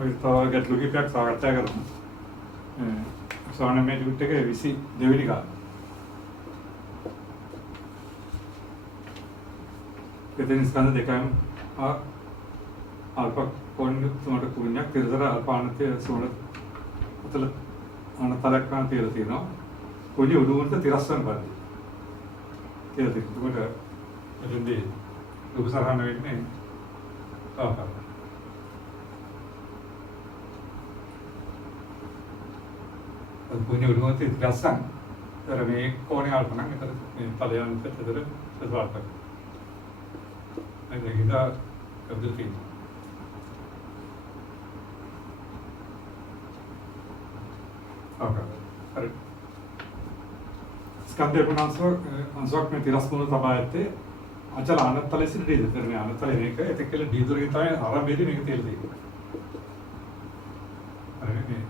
ඔය තව ගැටලු කිපයක් සාකච්ඡා කරමු. සෝනමේ ටියුට් එකේ 22 වෙනි කාලේ. එතන ස්කන්ධ දෙකම අල්ප කොණ්ඩ තුනට කුණ්‍යක් තිරතර අල්පානතය සෝන අතල අනතරක් ගන්න තියලා තියෙනවා. කුණි උඩුවට තිරස්සන් පරිදි. කියලා තියෙනවා. ඒකට එතෙන්දී උපසරහන වෙන්නේ ආකාරය. කුණි උඩුවට තිරස්සන්. ඒතර මේ කෝණේ අල්පනම් ඒතර මේ තලයන් පැත්තට සසවාර්ථක. ඒක ඉදා කබ්දති. හරි. ස්කන්ධය අංශයක් මේ තිරස්මුණ තබා ඇත්තේ අචල අනත්තලෙ සිට දී දෙතර මේ අනත්තලෙ මේක එතකල දී දුරකින් තමයි ආරම්භයේදී මේක තේල් දෙන්නේ. හරි මේ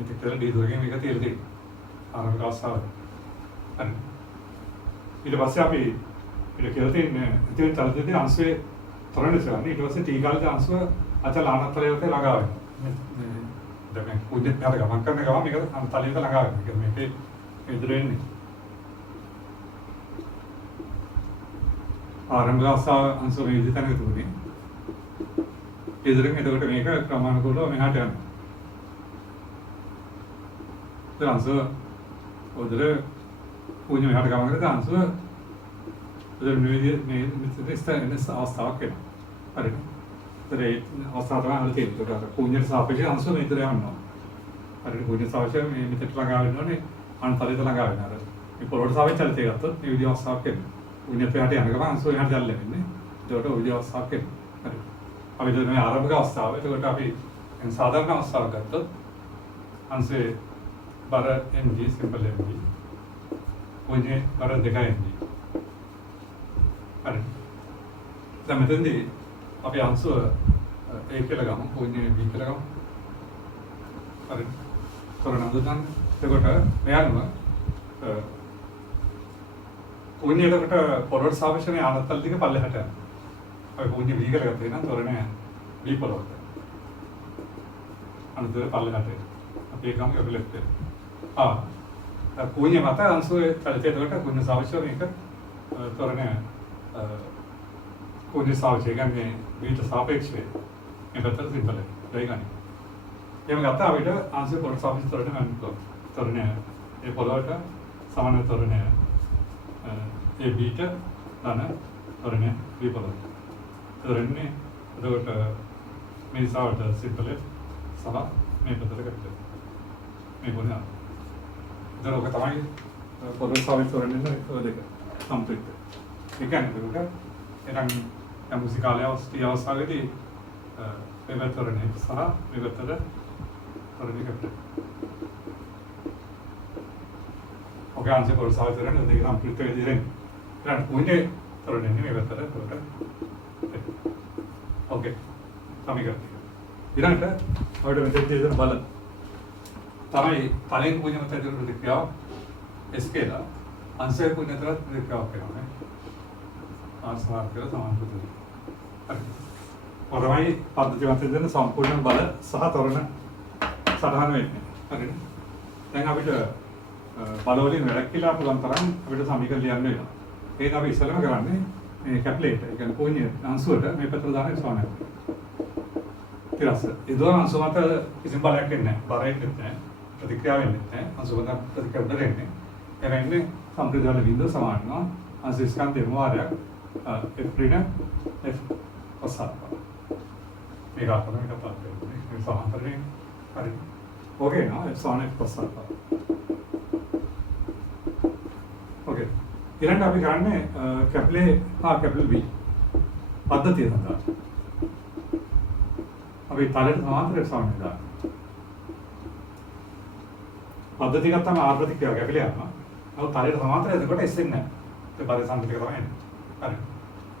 එතකල දී දුරකින් මේක තේල් දෙන්නේ. ආරම්භ අවස්ථාව. හරි. ඊට පස්සේ අපි ඊට කියලා තියෙන්නේ ඉතින් චලිතයේ අංශයේ තරණ සරණ ඊට පස්සේ ටී කාලේ අංශව අචල අනත්තලයට ළඟා වෙනවා. දැන් පුජ්‍යත් පැහැර ගමන් කරන ගමන් මේක අනත්තලයට ළඟා වෙනවා. ඒක මේකේ ඉදිරිය වෙන්නේ. ආරම්භ අවස්ථාව අංශව වේදිත තැනක තුනේ. ඉදිරියෙන් එතකොට මේක ක්‍රමානුකූලව මෙහාට යනවා. ඒ අංශව උදේ පුජ්‍ය මෙහාට ගමන් කරලා අංශව उधर में इस अवस्था के अरे तेरे अवस्था तो हाल थी तो पुण्य सापेक्ष अंश में इधर आना अरे पुण्य सापेक्ष में मित्र लगा लेना ने अनताले तो लगा लेना ये परोड़ सापेक्ष चलते हैं तो ये विधि अवस्था के पुण्य पे आते हैं अंश यहाँ चल लेने ने जो तो विधि अवस्था के अरे अभी जो में आरंभ का अवस्था है तो अभी साधारण अवस्था का तो अंश बारह एमजी सिंपल एमजी पुण्य बारह देखा एमजी හරි. දැන් මෙතනදී අපි අංශුව A කියලා ගමු, පුණ්‍ය B කියලා ගමු. හරි. කරන අඳුරන් එතකොට මෙයන්ව පුණ්‍ය එතකොට පොළොවට සාපේක්ෂව ආනත්තල් දිග පල්ලෙහාට යනවා. අපි පුණ්‍ය B කියලා ගත්තා නම් තොරණ B පොළොවට. අනුතර පල්ලෙහාට එනවා. අපි ඒ ගමු අපි ලෙෆ්ට් එක. පුණ්‍ය මත අංශුවේ චලිතය එතකොට පුණ්‍ය සාපේක්ෂව මේක තොරණ पुण्य सापेक्ष කියන්නේ ඊට සාපේක්ෂව මේ පැත්තට සිම්පල් එකයි ගන්නේ. එහෙම ගත්තා අපිට ආංශික පොළොව සාපේක්ෂ තොරණ ගන්න පුළුවන්. තොරණ ඒ පොළොවට සමාන තොරණ ඒ බීට ධන තොරණ B පොළොව. තොරණේ එතකොට මේ සාවට සිම්පල් සහ මේ පැත්තට ගත්තා. මේ පොළොව. ඒතර ඔක තමයි පොළොව සාපේක්ෂ තොරණ දෙක සම්පූර්ණ. Mecanico, eran la musicale Austria Sagadi, Bebetorne, Sara, Bebetor, Tornicape. Ok, anzi, por Saturn, and the amplitude di Ren. Grand Punte, Torne, Bebetor, ok, Tamica. Iranta, how to make it a ballad. Tamai, Talen Punja the Pia, Escala, answer Punatra, the Pia. ආස්වාද කරලා සමාන පුදුයි. හරි. පරමයි පද්ධතිය මතෙන් සම්පූර්ණ බල සහ තොරණ සටහන වෙන්නේ. හරිද? දැන් අපිට බල වලින් වැළැක්විලා පුළුවන් තරම් අපිට සමීකරණ ලියන්න වෙනවා. ඒක අපි ඉස්සෙල්ලාම කරන්නේ මේ කැප්ලේට් ඒ කියන්නේ පුණ්‍ය අංශුවට මේ පැත්තට දාන සමානයි. ඊට ඒ දොන අංශු මත කිසිම බලයක් එන්නේ නැහැ. බරෙන්නේ නැහැ. ප්‍රතික්‍රියාව වෙන්නේ නැහැ. අංශු මත ප්‍රතික්‍රියාව දෙන්නේ. එරෙන්නේ සම්ප්‍රදාන බිඳුව සමානනවා. අංශ ස්කන්ධේ මොහාරයක් F prima F passata. Mi rato, mi capace. Mi fa per me. Ok, no? F sono F passata. Ok. ඊළඟට අපි ගන්න කැප්ලේ කැප්ලේ B. පද්ධතිය සඳහා. අපි තලයට සමාන්තරව සාමය දාන්න. පද්ධතිය ගත්තම R ප්‍රතික්‍රියාව කැප්ලේ යනවා. නමුත් තලයට සමාන්තරව එතකොට S එන්නේ නැහැ. ඒ පරිසම්පිතක තමයි එන්නේ. හරි.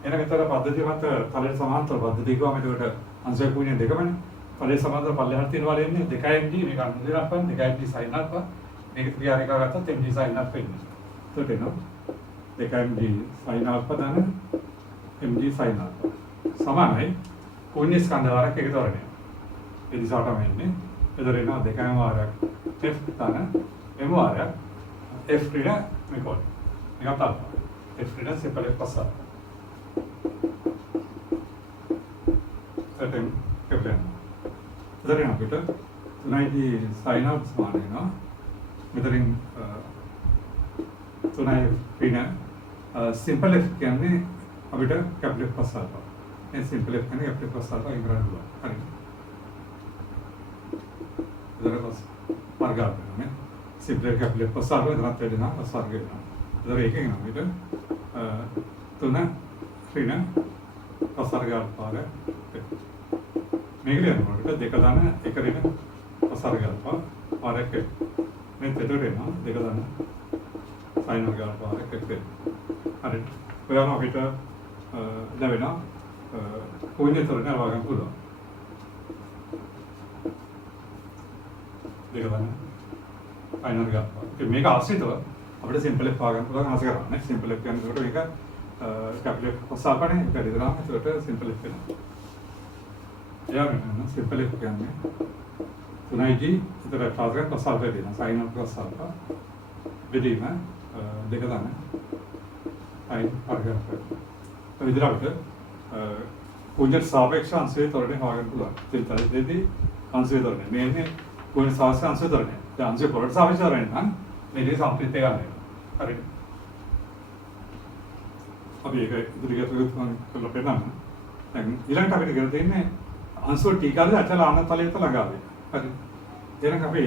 එන විතර පද්ධතිය මත තලයට සමාන්තර පද්ධතිය ගාම එතකොට අංශය පුණ්‍ය දෙකමනේ. තලයට සමාන්තර පල්ලෙහාට තියෙන වල එන්නේ 2mg මේක අනුදිරක් පන් 2mg sin alpha මේක ක්‍රියාරේඛාව ගත්තොත් mg sin alpha එන්නේ. එතකොට එනවා 2mg sin alpha දාන mg sin alpha. සමානයි පුණ්‍ය ස්කන්ධ වරක් එක තොරණය. ඒ දිශාවටම එන්නේ. එතකොට එනවා දෙකම වාරයක් F තන M වාරයක් F ක්‍රීඩ මේකෝල්. මේක තමයි. F ක්‍රීඩ සිම්පල් F පස්සා. එතෙන් කැපලෙන්. එතකොට අපිට තුනයිදී සයින් අවුට් සමාන වෙනවා. මෙතනින් තුනයි ක්‍රීඩ සිම්පල් F කියන්නේ අපිට කැප්ලෙන් පස්සා. මේ සිම්පල් F කියන්නේ කැප්ලෙන් පස්සා ඉගෙන ගන්න පුළුවන්. හරි. Terus marga apa? Simple capital pasar itu adalah tradina pasar gitu. Jadi ini kan gitu. Tuna, Rina, pasar gal pada. Megalian kita dekadana, ekarina pasar gal pada ke. Ini itu Rina dekadana, final gal pada ke. Ada. Kalau kita dah benar, punya terusnya bagian pulau. देखा final का mega आश्रित हो अपने simple भागन को आशा करा ने simple के अंदर तो मेगा कैपिटल सापा ने कर दिया ना तो सिंपल के यार ना सिंपल के अंदर तो ना जी इधर टारगेट को साल पे देना साइन अप का साल का विधि में देखा था ना फाइन टारगेट तो इधर आके पुंजर सापेक्ष अंशे तोड़ने भागन को चिंता देती अंशे तोड़ने मैंने कोई साहस आंसर करने तो आंसर पढ़ साहस कर रहे हैं ना मेरे सामने तेरा नहीं अरे अब ये इधर क्या तो लपेटना है लेकिन इलान टाइप के करते हैं ने आंसर टीका ले अच्छा लाना ताले तो लगा दे अरे तेरा कभी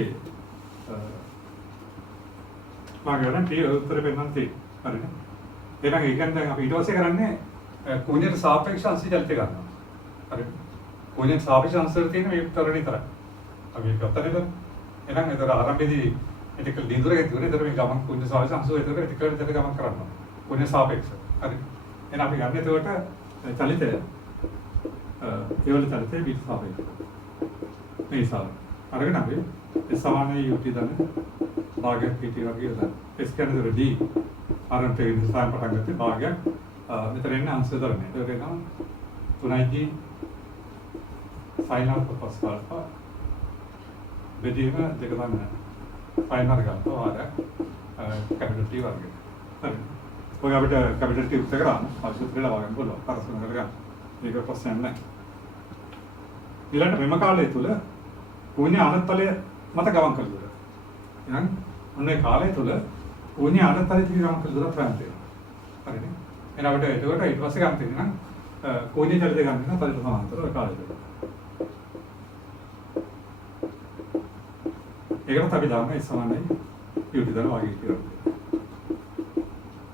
मांगे ना टी उत्तर पे ना टी अरे तेरा एक घंटे का वीडियो से करने कोने सापेक्ष आंसर चलते करना अरे कोने सापेक्ष आंसर थे ना एक तरह नहीं तरह अभी कब तक है ना इधर आराम भी इधर लीडर के दूर इधर में गामन कुछ साल से आंसू इधर इधर गामन कराना कुछ सापेक्ष अरे है ना अभी गाने तो वटा चलते हैं ये वाले चलते हैं बीच सापेक्ष नहीं साल अरे ना भी इस सामान में यूटी दाने बागे पीटी वाली होता इसके अंदर डी आराम पे इंसान पटांग करते बागे इधर है ना आंसर इधर में इधर है ना तुनाई जी साइन आउट का पास विधि में देखा मैं फाइनल का तो आ रहा कैपिटल टी वाले अरे कोई अभी कैपिटल टी उठे करा आज उठे लगा के बोलो कारस में लगा ये का क्वेश्चन नहीं इलांट में मकाले तुले पुण्य आनंद तले मत गवां कर दो यार उन्हें काले तुले पुण्य आनंद तले थी गवां कर दो ट्रांसलेट अरे नहीं इन्हें अभी तो इट वासे काम थी ना पुण्य चलते काम थी ना तले तो समान तो काले एक ना तभी दाम है इस समय नहीं यूटी दाम आगे की ओर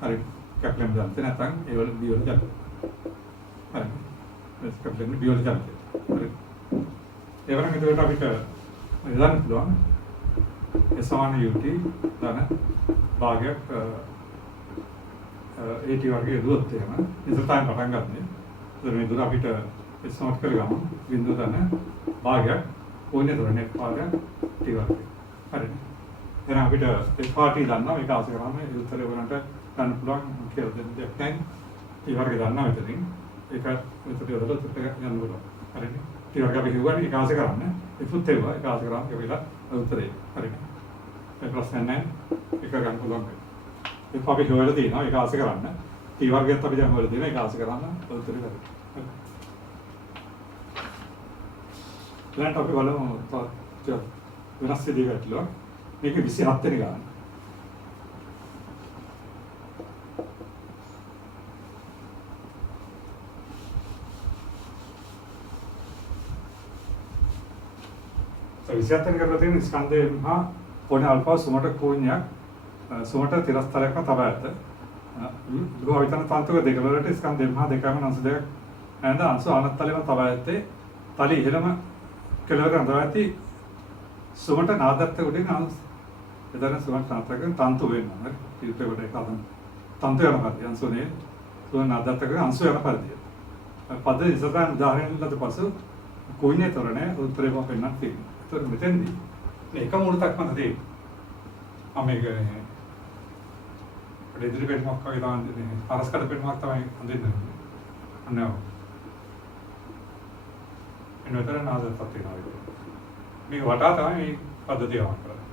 अरे कैप्टन में जानते ना तंग ये वाले बी वाले जानते अरे इस कैप्टन में बी वाले जानते अरे ये वाला किधर तभी का इधर निकलो इस समय नहीं यूटी दाना बागे एटी वाले ये दो होते हैं ना इस टाइम पटांग करते हैं तो मैं दूर अभी तो इस समय करेगा हम बिंदु दाना बागे कोने तो रहने पागे टी वाले अरे यार अभी तो इस पार्टी दाना एक आशा करा मैं इस तरह बनाते दान पुलांग खेल देते देखते हैं तीवार के दाना में चलेंगे एक इस तरह उधर तो जान बोलो अरे तीवार का भी हुआ नहीं एक आशा करा मैं इस उत्ते हुआ एक आशा करा के बिला उत्तर अरे एक प्रश्न है एक दान पुलांग इस पार्टी हुआ तो ना एक आशा करा ना तीवार के तभी जान बोले ना एक आशा करा ना उत्तर लैंड टॉपिक वालों तो जो विनाश दिया इतना लेकिन बिसी हाथ नहीं गाना तो बिसी हाथ नहीं कर रहे थे इसकांदे हाँ पुणे अल्फा सुमट कोन्या सुमट तिरस्ताले का तब आया था वो अभी तक तांतु का देखा लोटे इसकांदे हाँ देखा मैं आंसू देखा ऐंडा आंसू आनत ताले में तब आया थे ताली हिला में केलवर अंदर आया थी सुमट नादत्ते उड़ी ना इधर सुमट नादत्ते के तांतु वे ना इधर उड़े कादम तांतु याना पाती अंशु ने सुमट नादत्ते के अंशु याना पाती पद्धति इस तरह उदाहरण लगे पासु कोई ने तोरने उत्तरे को पेन्ना थी तो मिटें दी एक मूड तक मत थी हमें गए हैं इधर पेट मक्का इधर अंदर हैं आरस का पेट मक्का वहीं अंदर नहीं अन्य මෙන්න මෙතන නාදයක් තියෙනවා විදියට. මේක වටා තමයි මේ පද්ධතිය ගමන් කරන්නේ.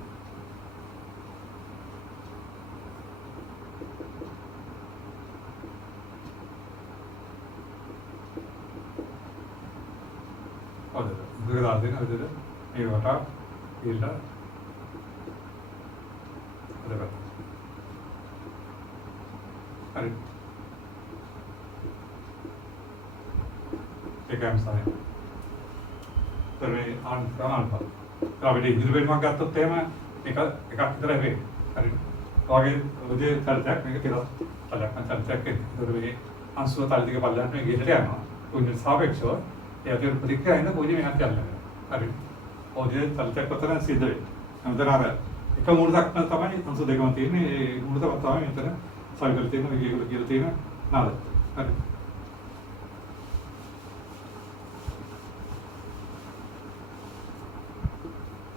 හොඳයි. දුර දාලා දෙන විදියට මේ වටා ගිල්ලා හදගන්න. හරි. ඒකම සමයි. මේ ආන්තරාල්පා. අපිට ඉදිරි වෙනවක් ගත්තොත් එහෙම එකක් විතරයි වෙන්නේ. හරි. ඔයගේ උදේ තලයක් මේක කියලා තලයක් තලයක් එක්ක මේ අංශුව තල දෙක බලන්න මේ ගෙදර යනවා. උන්නේ සාපේක්ෂව ඒ අතර ප්‍රතික්‍රියා එන කොහොමද මේකට යන්නේ. හරි. ඔය තලයක් අතර සිද්ධ වෙන්නේ. නමුත් අර එක මූලයක් තමයි අංශු දෙකම තියෙන්නේ. ඒ මූලක තමයි මෙතන සයිකල් තියෙන මේකවල කියලා තියෙන නාද. හරි.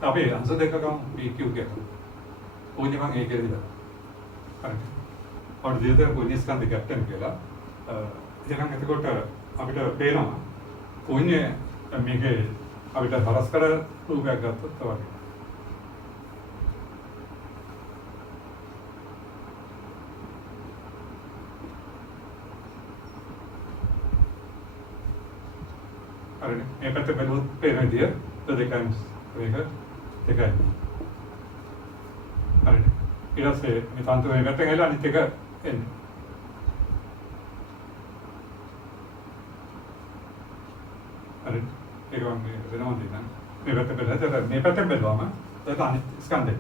අපි අංශ දෙක ගමු PQ එක. කොහොමද මම ඒක කියලා. හරි. ඔය දෙයට කොහොමද ස්කන්ධ කැප්ටන් කියලා. එහෙනම් එතකොට අපිට පේනවා කොහොමද මේකේ අපිට හරස් කර රූපයක් ගත්තොත් තමයි. හරි. මේ පැත්තේ බලුවොත් පේන විදිය දෙකයි මේක දෙකයි. හරි. ඊට පස්සේ මේ තන්තු මේ පැත්තෙන් ඇවිල්ලා අනිත් එක එන්නේ. හරි. ඒක වගේ වෙනවා දෙන්න. මේ පැත්තේ බලද්දී මේ පැත්තෙන් බලුවම ඒක අනිත් ස්කන්ධ එක.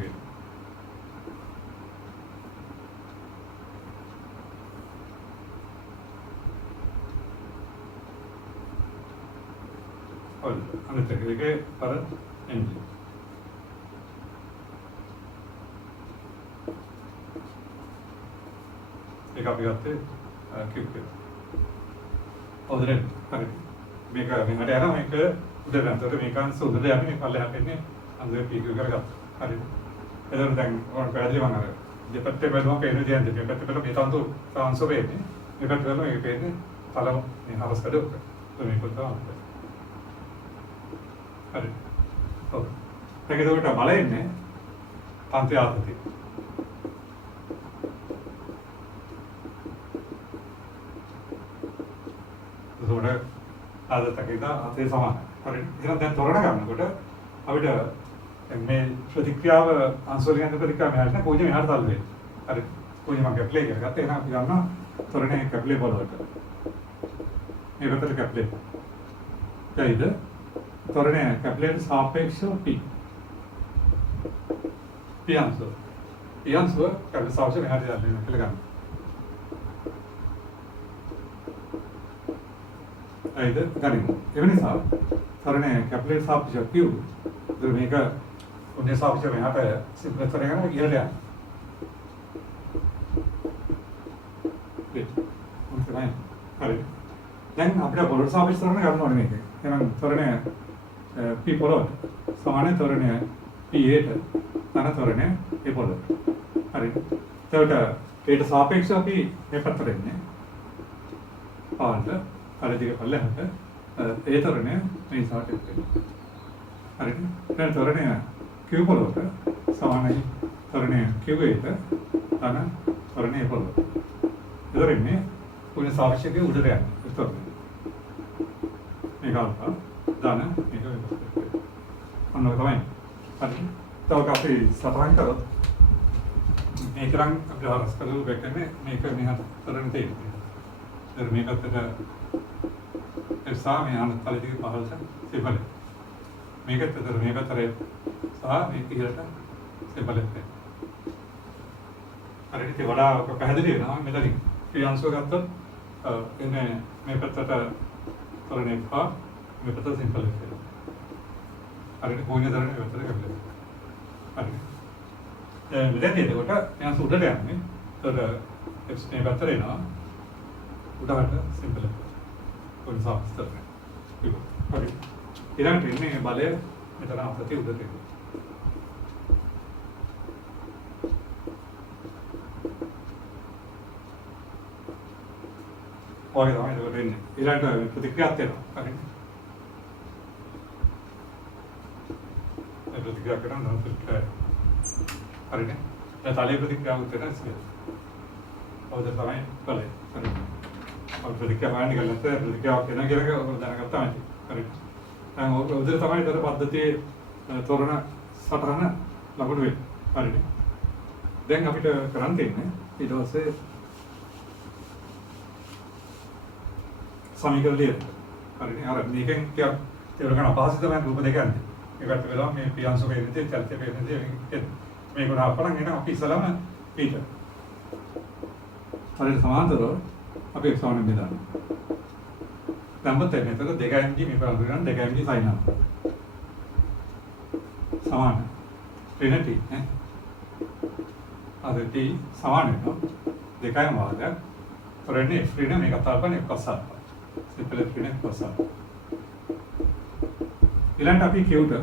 අනිත් එකේ අර එන්ජින් ඒක අපි ගත්තේ කිව්ව එක. හොඳට හරි මේක මෙහෙට යනවා මේක උඩට යනවා. මේක අංශ උඩට යන්නේ මේ පල්ලෙහාට එන්නේ අන්දේ PQ කරගත්තා. හරි. එතකොට දැන් ඔයාලට පැහැදිලි වුණා අර දෙපැත්තේ බලනවා පේන දේ දෙක පැත්තේ බලලා මේ තන්තු අංශ වෙන්නේ. මේ පැත්තේ බලනවා මේක පේන්නේ තලම මේ හරස් කඩ උඩ. මේක තමයි. හරි. ඔව්. ඒකේකට බලන්නේ තන්ත්‍රය ආතතිය. ඒකෝට ආතතියද ආතේ සමානයි. හරි. එහෙනම් දැන් තොරණ ගන්නකොට අපිට මේ ප්‍රතික්‍රියාව අංශවලින් ප්‍රතික්‍රියාව මෙහාට කොහොමද මෙහාට තල්ලු වෙන්නේ. හරි. කොහොමද මම කැප්ලේ කරගත්තා. එහෙනම් අපි ගන්නවා තොරණේ කැප්ලේ බලවට. මේ පැත්තට කැප්ලේ. හරිද? තොරණේ කැප්ලේට සාපේක්ෂව P. P අංශුව. P අංශුව කැප්ලේ සාපේක්ෂව මෙහාට යන්නේ කියලා ගන්න. හරිද? ගනිමු. ඒ නිසා තොරණේ කැප්ලේට සාපේක්ෂව Q. ඒක මේක උන්නේ සාපේක්ෂව මෙහාට සිම්පල් කරගෙන ඉහළට යනවා. හරි. දැන් අපිට පොළොවට සාපේක්ෂව ගන්න ඕනේ මේක. එහෙනම් තොරණේ P පොළොවට සමාන තොරණය P8 තන තොරණය A පොළොවට. හරි. එතකොට ඒට සාපේක්ෂව අපි මේ පැත්තට එන්නේ. පාන්ට අර දිග පල්ලෙහාට ඒ තොරණය මේ සාට එන්නේ. හරි. දැන් තොරණය Q පොළොවට සමානයි තොරණය Q8 තන තොරණය A පොළොවට. එතකොට පුනේ සාපේක්ෂව උඩට යන්නේ. එතකොට මේක අල්පා දාන මේක ඔන්න ඔය තමයි. හරි. තව අපි සතහන් කරොත් මේක නම් අපි හරස් කරලා බෙකන්නේ මේක මෙහාට තරණ තියෙන්නේ. ඒත් මේකට ඒ සාමය අනත් පරිදි පහළට සිබල. මේකත් අතර මේ පැතරේ සහ මේක ඉහළට සිබලත්. හරි. ඒක වඩා පැහැදිලි වෙනවා මෙතනින්. ක්‍රියාංශව ගත්තොත් එන්නේ මේ පැත්තට තරණේ පහ මේ පැත්තට සිම්පල් එක. හරියට කොහොමද තරණේ පැත්තට කැපෙන්නේ. හරි. මෙතන එතකොට මම උඩට යන්නේ. එතකොට x මේ පැත්තට එනවා. උඩට සිම්පල් එක. කොන්සප්ට් තරණේ. හරි. ඊළඟට එන්නේ බලය මෙතන අපතේ උඩට එනවා. ඔය තමයි ඒක වෙන්නේ. ඊළඟට ප්‍රතික්‍රියාවක් එනවා. හරි. प्रतिक्रिया කරන ධන ප්‍රතික්‍රියාව. හරිනේ. දැන් තලයේ ප්‍රතික්‍රියාවක් වෙන ඉතින්. ඔය තමයි බලය. හරි. ඔය ප්‍රතික්‍රියාව වයින් ගලත් ප්‍රතික්‍රියාවක් වෙන කියලා ඔය දැනගත්තා මම. හරි. දැන් ඔය උදේ තමයි තර පද්ධතියේ තොරණ සටහන ලකුණු වෙන්නේ. හරිනේ. දැන් අපිට කරන්න තියෙන්නේ ඊට පස්සේ සමීකරණ ලියන්න. හරිනේ. අර මේකෙන් ටිකක් තේරුම් ගන්න අපහසු තමයි රූප දෙක යන්නේ. ඒකට වෙලාව මේ පියන්සෝ වෙන්නේ චලිත වෙන්නේ මේක උනාපරන් එන අපි ඉස්සලම ඊට. හරියට සමාන්තරව අපි එක්සෝන බෙදන්න. දැන් මෙතන 2mg මේ බලන්න ගන්න 2mg sin up. සමාන. ඍණ t නේ. අද t සමාන වෙනවා. දෙකම වාදයක්. කරන්නේ f ඍණ මේක අතල්පන f cos alpha. Simple f ඍණ f cos alpha. ඊළඟට අපි කියුට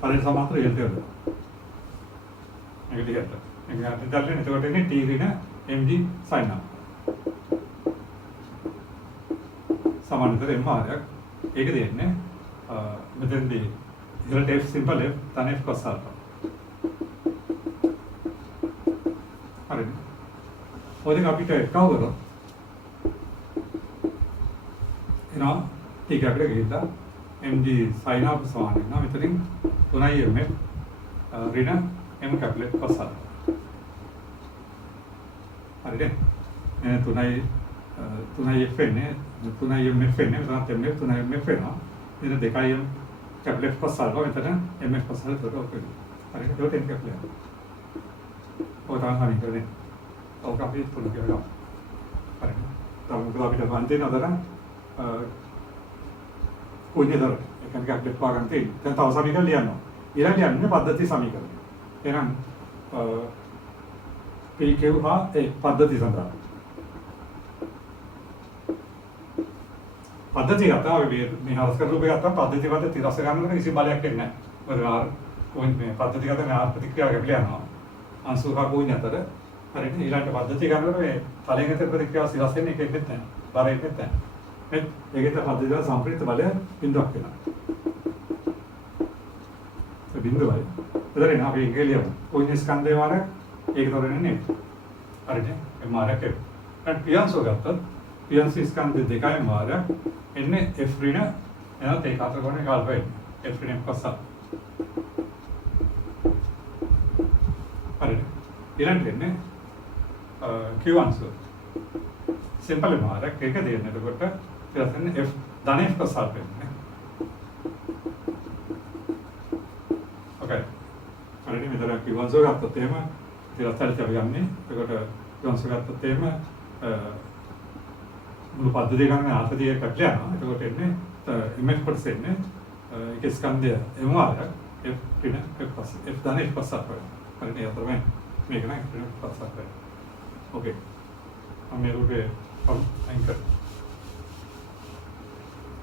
පරිසර සමාන්තර යෙල්ට යනවා. මේක දිගට. මේක අතට දැල්ලේ එතකොට එන්නේ t ඍණ mg sin up. සමානතර m ආරයක්. ඒක දෙන්නේ මෙතෙන්දී ඊළඟ f සිම්පල් f තන f cos alpha. හරිද? ඔය දෙක අපිට එකව කරොත් එනවා t කැපිටල් ගිහිල්ලා mg sin alpha සමාන වෙනවා. මෙතනින් 3i mf ඍණ m කැපිටල් cos alpha. හරිද? 3i f වෙන්නේ 3i mf වෙන්නේ මෙතන mf 3i mf වෙනවා. ඉතින් 2i m capital f cos alpha මෙතන mf cos alpha උඩ ඔක්කොම. හරිද? ඒකට n කැපිටල්. ඔය තමයි හරි කරන්නේ. ඔක අපි පුරුදු කරගමු. හරිද? තමයි අපිට වන්දේ නතරම් කුණ්‍යතර එකක් ගැප්ලෙක් පාගන්න තියෙන්නේ. දැන් තව සමීකරණ ලියනවා. ඊළඟ යන්නේ පද්ධති සමීකරණ. එහෙනම් PQ හා පද්ධති සඳහා. පද්ධතිය ගත්තා මේ හරස් කරපු එක ගත්තා පද්ධතිය වලට තිරස ගන්නකොට කිසි බලයක් එන්නේ නැහැ. මොකද මේ පද්ධතිය ගත්තා මේ ප්‍රතික්‍රියාව ගැපිලා යනවා. අංශු හා කුණ්‍ය අතර හරිද? ඊළඟ පද්ධතිය ගන්නකොට මේ තලයෙන් ඇතුළේ ප්‍රතික්‍රියාව සිරස් වෙන්නේ එකෙත් නැහැ. බර එකෙත් නැහැ. ඒකේ පද්ධතිය වල සම්ප්‍රේත බලය බිඳුවක් වෙනවා. ඒ බිඳුවයි. එතන අපි ඉංග්‍රීසියෙන් කුණ්‍ය ස්කන්ධය වල ඒක තොරන්නේ නේ. හරිද? ඒ මාරක දැන් පියන්සෝ ගත්තොත් පියන්සි ස්කන්ධ දෙකයි මාරක එන්නේ f ඍණ එනත් ඒක අතර ගොනේ ගල්ප වෙන්නේ. f ඍණ cos alpha. හරිද? ඊළඟට එන්නේ q අංශය. සිම්පල් මාරක එක දෙන්න. එතකොට ඊට f ධන f cos alpha වෙන්නේ. ඕකේ. හරිද? මෙතන q අංශය ගත්තොත් එහෙම ඊට අපි යන්නේ. එතකොට q අංශය ගත්තොත් එහෙම මුළු පද්ධතිය ගන්න ආපදිය කටලා යනවා. එතකොට එන්නේ ඉමේජ් කොටස එන්නේ ඒක ස්කන්ධය m ආරයක් f ඍණ f cos f ධන f cos alpha. හරිද? ඒ අතරම මේක නෑ f ඍණ cos alpha. ඕකේ. අපි මේකේ අයින් කර.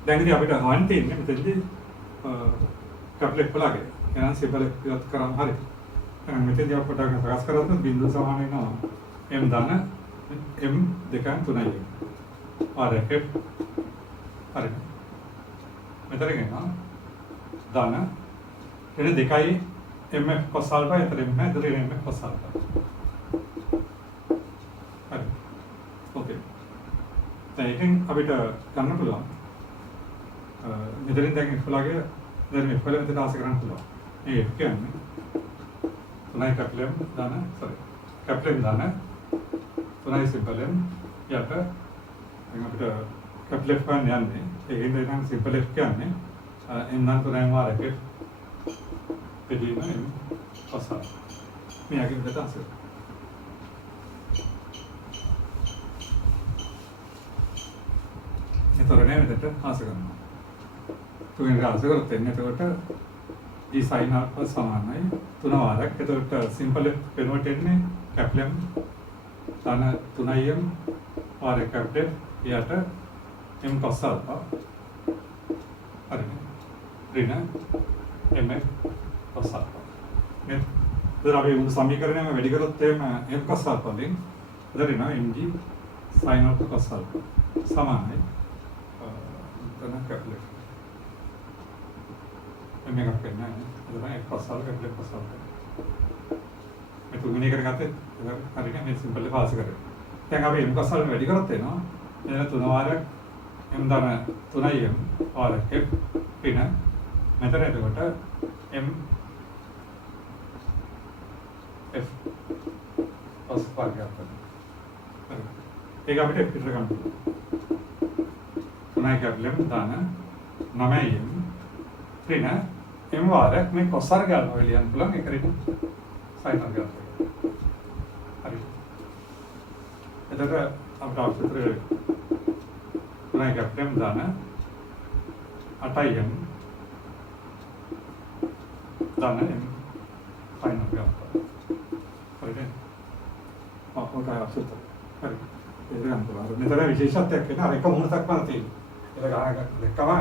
දැන් ඉතින් අපිට හොයන්න තියෙන්නේ මෙතනදී කැප්ලෙක් බලගේ. එහෙනම් සිම්පල් එකක් කරාම හරි. එහෙනම් මෙතනදී අපිට සකස් කරද්දී බිඳුව සමාන වෙනවා m ධන m දෙකන් 3යි. ආරක හරි. මෙතන ගෙනා ධන එන දෙකයි mf cos alpha එතන mf cos alpha. හරි. ඕකේ. දැන් එකෙන් අපිට ගන්න පුළුවන්. මෙතනින් දැන් f ලගේ දැන් f වල මෙතන ආස කරන්න පුළුවන්. මේ f කියන්නේ 3යි කැපිටල් ධන කැපිටල් ධන 3යි සිම්පල් m යට දැන් අපිට කැපිටල් f ගන්න යන්නේ. ඒකෙන් දැන් සිම්පල් f කියන්නේ n නම් 3යි මාරක පිළිම m cos alpha. මේ යකින් දෙත ආස. ඒතර නෑ මෙතට ආස කරනවා. තුනෙන් ආස කරත් එන්නේ එතකොට e sin alpha සමානයි 3 වාරයක්. එතකොට සිම්පල් f වෙනුවට එන්නේ කැපිටල් m ධන 3m වාරයක් කැපිටල් යට m cos alpha. හරිද? ඍණ mf cos alpha. මේ අපි මුළු සමීකරණයම වැඩි කරොත් එහෙම m cos alpha වලින් එතන mg sin alpha cos alpha සමානයි. එතන කැපිටල් මේකක් වෙන්නේ නැහැ. ඒක තමයි එක් පස්සාව කැපිටල් පස්සාව. මේ තුන්වෙනි එකට ගත්තේ හරියට මේ සිම්පල් එක පාස් කරේ. දැන් අපි m පස්සාව වැඩි කරොත් එනවා. එන 3 වාරයක් m ධන 3i m වාරයක් f පින මෙතන එතකොට m f පස් පාර්ගයක් කරනවා. හරි. ඒක අපිට පිටර ගන්න පුළුවන්. 3i කැපිටල් m ධන 9i m පින m වාරයක් මේ cos වර්ග ගන්නවා ලියන්න පුළුවන් ඒක රිට sin වර්ග ගන්නවා. හරි. එතකොට අපිට අවශ්‍ය 3i කැපිටල් m ධන 8i m ධන m sin වර්ග ගන්නවා. හරිද? ඔකයි අවශ්‍ය. හරි. ඒක ගන්න පුළුවන්. මෙතන විශේෂත්වයක් වෙන අර එක මොහොතක් මත තියෙනවා. ඒක දෙකම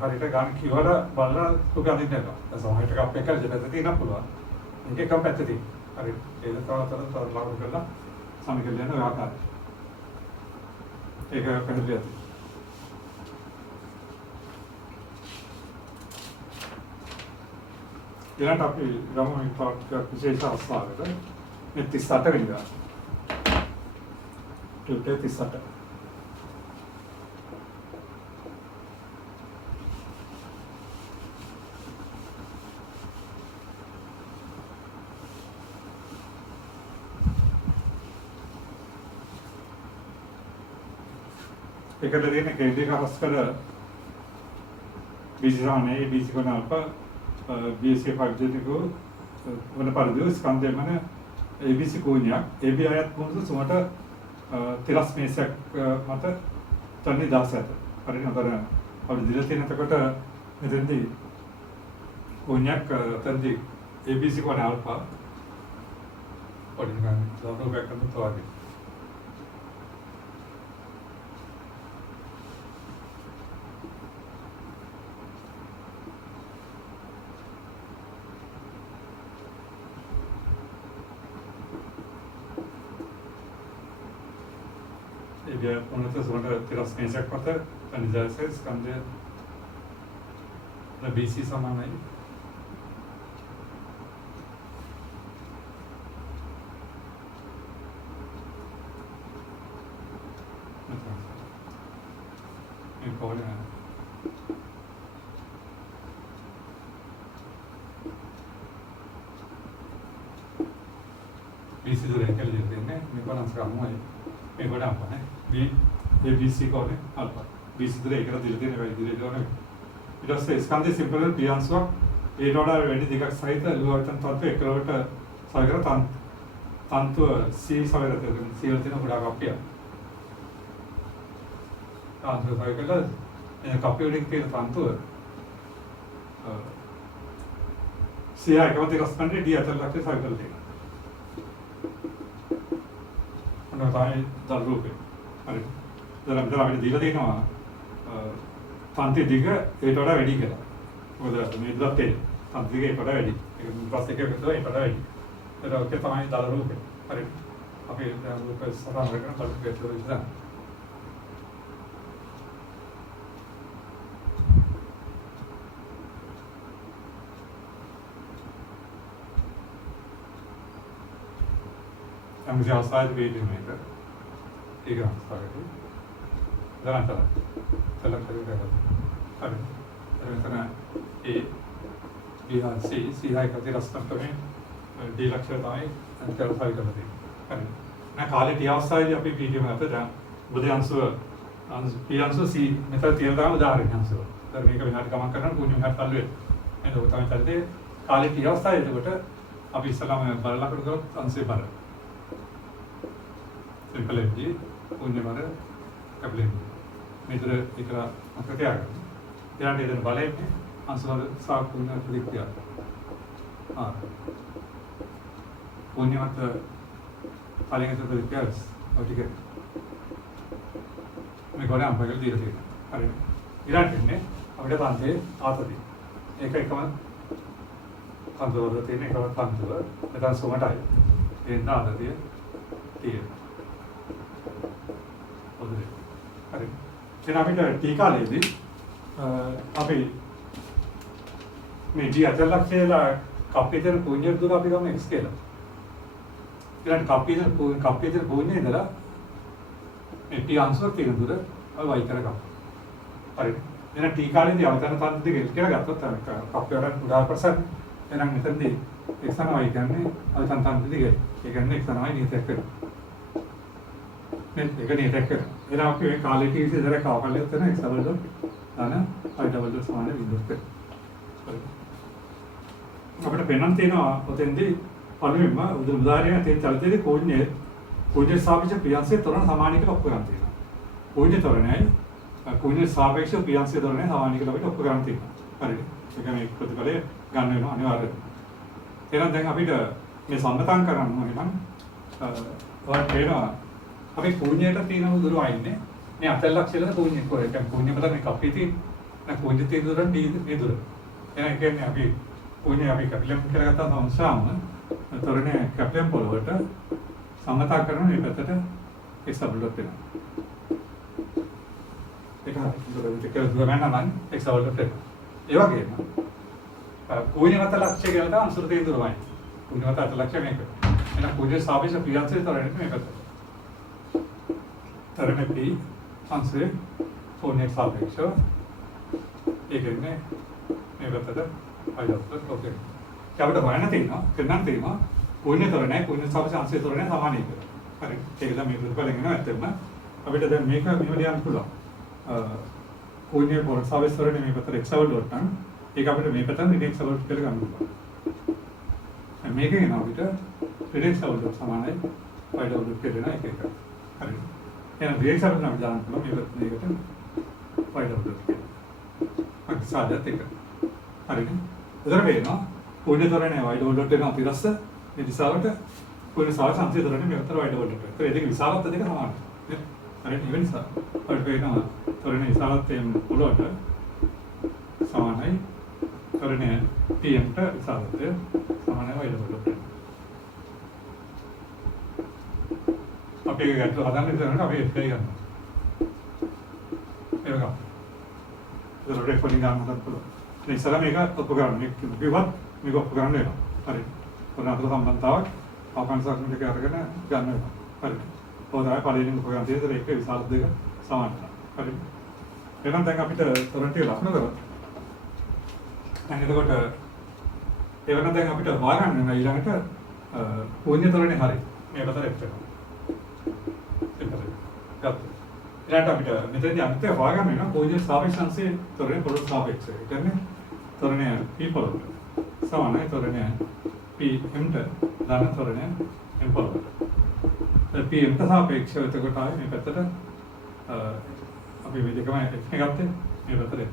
හරියට ගන්න කිව්වල බලලා සුගඳින් යනවා. දැන් සමහරට කප් එක දෙපැත්ත තියෙන්න පුළුවන්. මේක එකම පැත්ත තියෙනවා. හරි. ඒක තව ලාගු කරලා සමීකරණ යන ආකාරය. ඒක පැහැදිලිද? ඊළඟට අපි ගමු මේ පාඩක විශේෂ අවස්ථාවකට මේ 38 වෙනිදා. ටුටේ 38. ඒකට තියෙන කේන්ද්‍රික හස්කල බීජානේ බීජ කොන අල්ප BC පරිදේකෝ වන පරිදි ස්කන්ධය මන ABC කෝණයක් AB ආයත් කොනස සුමට තිරස් මේසයක් මත තන්නේ 17. හරිද? අතර අපි දිලා තියෙන එතකොට මෙතෙන්දී කෝණයක් තන්දි ABC කොන අල්ප පොඩි ගන්න ලෝකයක් කරන තෝරන්නේ. dia unul surat tiras mesek mata analizasi skandal na BC sama nahi ini kau ni BC tu rehkel jadi ni ni kau nak sekarang mai ini kau dah apa ni ABC කෝණය alpha BC දුර ඒකට දිලා තියෙන වැඩි දිලා තියෙනවා ඊට පස්සේ ස්කන්ධයේ simple P අංශුවක් ඒට වඩා වැඩි දෙකක් සහිත ලෝහයන් තත්ත්ව එකලවට සාගර තන්තුව C සාගර තියෙන C වල තියෙන ගොඩාක් අපිය තන්තුව සාගර කපි වලින් තියෙන තන්තුව C එකම දෙක ස්කන්ධයේ D අතර ලක්ෂ සාගර තියෙනවා අන්න තමයි දල් රූපේ හරි දැන් අපිට දීලා තියෙනවා තන්ති දිග ඒට වඩා වැඩි කියලා. මොකද මේ දුරත් ඒ තන්ති දිග ඒට වඩා වැඩි. ඒක ප්‍රශ්න එකක විතර ඒට වඩා වැඩි. ඒක ඔකේ තමයි දල රූපේ. හරි. අපි දැන් රූප සතරක් කරගෙන බලමු ඒකට විතර. हम जो आसाद वेट में है ठीक है आसाद जरा चला करेगा अरे इतना ए बी आर सी हाई करते रास्ता में डी लक्ष्य ताई अंतर फाइल करते अरे मैं खाली टी आसाद अभी वीडियो में आता था बुद्धि आंसू सी मतलब तीन दाम उदाहरण आंसू तर मेरे को विनाट कमा करना पुण्य विनाट चालू है मैं तो बताऊं चलते खाली टी आसाद तो बट अभी सलाम में बरला कर दो आंसू बर सिंपल है जी पुण्य मारे कबले मित्र इकरा मतलब क्या है ध्यान दे देना बाले में आंसर साफ पुण्य प्रतीक दिया हाँ पुण्य मत फालेंगे तो प्रतीक क्या और ठीक है मैं कोने हम पकड़ दिए थे अरे इरान ने अपने पांचे आता थी एक एक कमान पांच दो होते हैं एक कमान पांच दो लेकिन सोमवार आए ये ना आता थी ठीक है अरे फिर अभी टीका ले दी अभी මේ G අචලක් කියලා කප්පේ තියෙන පුඤ්ඤ දුර අපි ගමු x කියලා. ඊළඟ කප්පේ තියෙන පුඤ්ඤ ඉඳලා මේ p අංශුවක් තියෙන දුර අපි y කරගමු. හරිද? එහෙනම් t කාලේදී අවතන තන්ත්‍ර දෙක L කියලා ගත්තොත් කප්පේ වල උදාහරණ එහෙනම් මෙතනදී x සම y කියන්නේ අවතන තන්ත්‍ර දෙක. ඒ කියන්නේ x සම y නියතයක් වෙනවා. මේක නියතයක් වෙනවා. එහෙනම් අපි මේ කාලේ t ඉස්සරහ කවකල්ලේ උතන x වල දාන y වල සමාන බිඳුවක් වෙනවා. අපිට පෙන්වන්න තියෙනවා ඔතෙන්දී පළවෙනිම උදාහරණයක් තියෙන චලිතයේදී කෝණයේ සාපේක්ෂ ප්‍රියංශයේ තරණ සමාන කියලා ඔප්පු කරන් තියෙනවා. කෝණයේ සාපේක්ෂ ප්‍රියංශයේ තරණ සමාන කියලා අපිට ඔප්පු කරන් තියෙනවා. හරිද? ඒ කියන්නේ ප්‍රතිඵලය ගන්න වෙනවා අනිවාර්යයෙන්. එහෙනම් දැන් අපිට මේ සම්මතම් කරන්න ඕනේ නම් ඔයාලට පේනවා අපි කෝණයට තියෙන උදුර වයින්නේ මේ අතලක්ෂයල කෝණය කොහෙද? කෝණය බල මේ කප්පේ තියෙන කෝණයේ තියෙන දුර මේ දුර. එහෙනම් කියන්නේ අපි කෝණය අපි කැපිලම් කරගත්තා සංසාම තොරණේ කැපිලම් පොළවට සමතා කරන මේ පැත්තට x අවුලක් වෙනවා. ඒක හරියට දුර වෙනවා නම් x අවුලක් වෙනවා. ඒ වගේම කෝණය මත ලක්ෂ්‍ය කියලා අංශුර තියෙන දුර වයින්. කෝණය මත අත ලක්ෂ්‍ය මේක. එහෙනම් කෝණයේ සාපේක්ෂ ප්‍රියංශය තොරණේ මේ පැත්තට. තරණේ p අංශය කෝණයේ සාපේක්ෂව ඒ කියන්නේ මේ පැත්තට අයිලොත් ඔකේ. අපිට හොයන්න තියෙනවා පෙන්නන්න තියෙනවා කෝණයේ තරණය කෝණයේ සාපේක්ෂ අංශය තරණය සමානයි කියලා. හරි. ඒක තමයි මේ ප්‍රතිඵලෙන් එනවා ඇත්තටම. අපිට දැන් මේක මෙහෙම ලියන්න පුළුවන්. කෝණයේ පොර සාපේක්ෂ තරණය මේ පැත්තට x අවුලක් නම් ඒක අපිට මේ පැත්තෙන් x අවුලක් කියලා ගන්න පුළුවන්. මේකෙන් අපිට x අවුලක් සමානයි y අවුලක් කියලා එක එක. හරි. එහෙනම් dx අවුලක් නම් දාන්න පුළුවන් මේ පැත්තට y අවුලක් කියලා. හරි සාදත් එක. හරිද? එතන වෙනවා කෝණයේ තරණය y අවුලක් වෙනවා පිරස්ස මේ දිශාවට කෝණයේ සාපේක්ෂ අංශය තරණය මේ පැත්තට y අවුලක් වෙනවා. ඒ දෙක විශාලත්ව දෙක සමානයි. හරි ඒ නිසා අපිට වෙනවා තරණයේ විශාලත්වයෙන් පොළොවට සමානයි තරණය tm ට විශාලත්වය සමානයි y අවුලක් වෙනවා. අපි ඒක ගැටලුව හදන්න ඉතින් අපි ඒක ගන්නවා. ඒක ගන්න. ඒක රෙකෝඩින් ගන්න පුළුවන්. ඒ ඉස්සරහ මේක ඔප්පු කරන්න මේක කිව්වත් මේක ඔප්පු කරන්න වෙනවා. හරි. ඔන්න අතර සම්බන්ධතාවක් ආපන්සක්ම දෙක අරගෙන ගන්න වෙනවා. හරි. ඔතන පළවෙනිම ඔප්පු කරන් තියෙද්දි ඒක විශාල දෙක සමානයි. හරි. එහෙනම් දැන් අපිට තොරණ ටික ලක්න කරමු. දැන් එතකොට ඒ වෙනම දැන් අපිට හොයාගන්න වෙනවා ඊළඟට කෝණ්‍ය තොරණේ හරි. මේ පැත්තට එක්ක වෙනවා. ඊළඟට අපිට මෙතනදී අනිත් එක හොයාගන්න වෙනවා කෝණයේ සාපේක්ෂ අංශයේ තරණය පොළොවට සාපේක්ෂයි. ඒ කියන්නේ තරණය p පොළොවට සමානයි තරණය pm ට ධන තරණය m පොළොවට. pm ට සාපේක්ෂව එතකොට ආයේ මේ පැත්තට අපි මේ දෙකම x එක ගත්තේ මේ පැත්තට.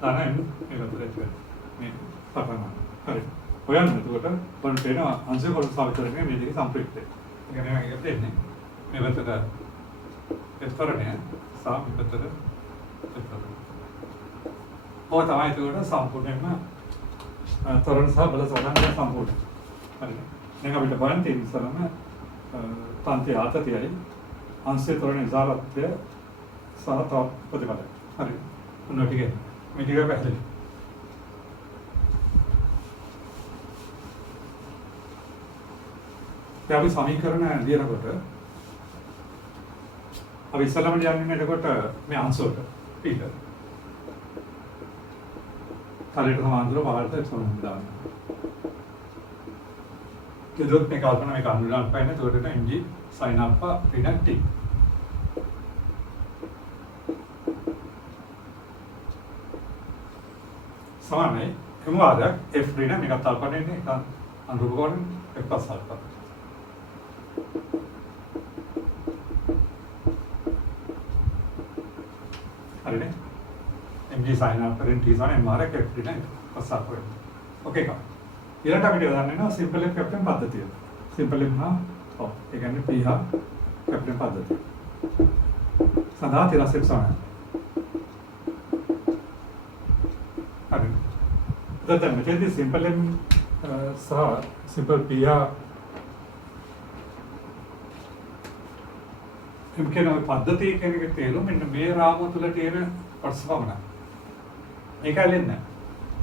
ධන m මේ පැත්තට මේ සපනවා. හරි. හොයන්න එතකොට බලන්න පේනවා අංශය පොළොවට සාපේක්ෂව මේ දෙක සම්ප්‍රයුක්තයි. ඒ කියන්නේ මේක දෙන්නේ මේ පැත්තට එතරණය සා මේ පැත්තට එතරණය. ඔය තමයි ඒකට සම්පූර්ණයෙන්ම තරණ සහ බල සමානය සම්පූර්ණ. හරිද? දැන් අපිට බලන්න තියෙන ඉස්සරම තන්ත්‍ය ආතතියයි අංශය තරණ ඉසාරත්වය සහ තව ප්‍රතිපලයි. හරි. ඔන්න ටික මේ ටික පැහැදිලි. දැන් අපි සමීකරණ ලියනකොට අපි ඉස්සලම ලියන්නේ එතකොට මේ අංශවලට පිට. කාලයට සමාන්තරව පාඩට සම්බන්ධ දාන්න. ඒකත් මේ කල්පනා මේක අනුලංඝ පයින් එතකොට mg sin alpha ඍණ t. සමානයි m වාදයක් f ඍණ මේකත් alpha නෙන්නේ ඒක අනුරූප කෝණ f plus alpha. හරිනේ mg sin alpha ren t සමාන m r f ඍණ plus alpha. ඕකේ කා. ඊළඟට අපිට ගන්න වෙනවා සිම්පල් f කැප්ටන් පද්ධතිය. සිම්පල් f නා ඔව් ඒ කියන්නේ p හා කැප්ටන් පද්ධතිය. සඳහා තිරස් f සමානයි. හරි. දැන් මෙතනදී සිම්පල් m සහ සිම්පල් p හා එම් කියන පද්ධතිය කියන එක තේරුම මෙන්න මේ රාමුව තුල තියෙන කොටස පමණයි. මේක ඇලෙන්නේ නැහැ.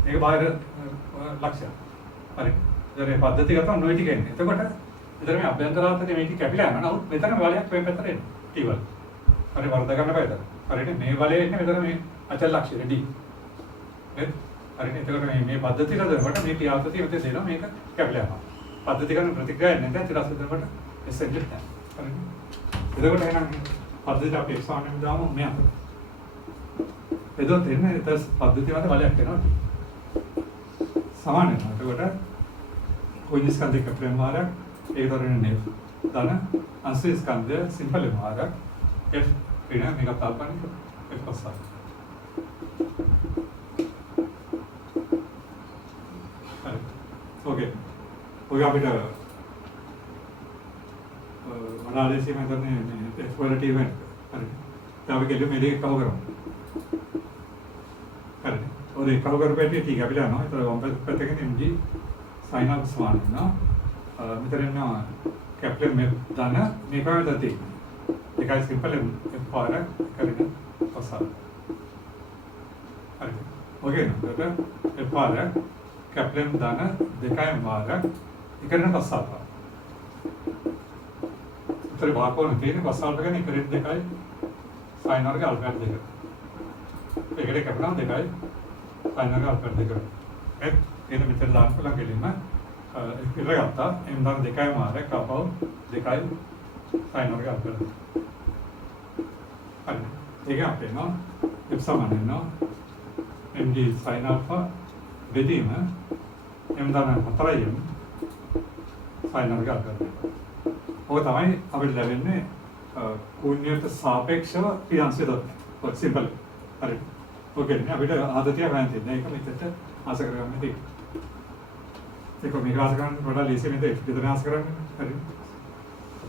මේක බාහිර ලක්ෂයක්. හරි. ඒතරේ පද්ධතිය ගත්තා නොයි ටික එන්නේ. එතකොට එතන මේ අභ්‍යන්තරාර්ථයේ මේක කැපිලා යනවා. නමුත් මෙතන බලයක් මේ පැත්තට එන්නේ. T වල. හරි වර්ධ ගන්න බෑද? හරියට මේ බලය එන්නේ මෙතන මේ අචල ලක්ෂය D. හරිද? හරිනේ. එතකොට මේ පද්ධතිය කරනකොට මේ ක්‍රියාපතිය මෙතන දෙනවා මේක කැපිලා යනවා. පද්ධති කරන ප්‍රතික්‍රියාවක් නැත්නම් ඊට පස්සේ දෙනකොට එසෙන්ජර් නැහැ. හරිනේ. එතකොට එහෙනම් පද්ධතියට අපි එක්සාම්නෙන් දාමු මේ අතට. එතකොට එන්නේ ඊට පද්ධතිය වල බලයක් එනවා. සමාන වෙනවා. එතකොට කොයි ස්කන්ධ කැපිලා මාරක් ඒ දරන්නේ ධන අංශ ස්කන්ධ සිම්පල් මාරක් F ඍණ මේක තාපනික F පස්සක්. හරි. ඕකේ. ඔය අපිට අනාලිසිස් කරන්නේ මේ F වල T වෙන. හරි. දැන් අපි කෙලින්ම මේක කව කරමු. හරි. ඔය කව කරපෙටි T කැපිලා යනවා. ඒතර වම් පැත්තකින් mg sin of සමාන වෙනවා. මෙතන යනවා කැප්ටන් මේ දාන මේ ප්‍රමාණයට තියෙන්නේ. ඒකයි සිම්පල් F පාරක් කරගෙන පස්සාව. හරි. ඔකේ නේද? F පාරක් කැප්ටන් දාන දෙකයි මාරක් එකරන පස්සාව. උතර වාකෝණ තියෙන පස්සාවට ගන්නේ එකරෙන් දෙකයි sin වර්ග අල්ෆා දෙක. ඒකට කැප්ටන් දෙකයි sin වර්ග අල්ෆා දෙක. එන්න මෙතන දාන්න පුළුවන් ගෙලින්ම ඉරගත්තා එම් දාන දෙකයි මාරක් ආපහු දෙකයි sin වර්ග අල්ෆා. හරි. ඒක අපේ නෝ F සමාන වෙනවා mg sin alpha බෙදීම m දාන 4m sin වර්ග අල්ෆා. ඔය තමයි අපිට ලැබෙන්නේ ශූන්‍යයට සාපේක්ෂව ක්‍රියාංශය දොත්. ඔය සිම්පල්. හරි. ඕකේ නේ අපිට ආදතිය ගන්න තියෙනවා. ඒක මෙතෙට ආස කරගන්න තියෙන්නේ. ඒක මේක ආස කරන්න වඩා ලේසි නේද? විතර ආස කරන්නේ. හරි.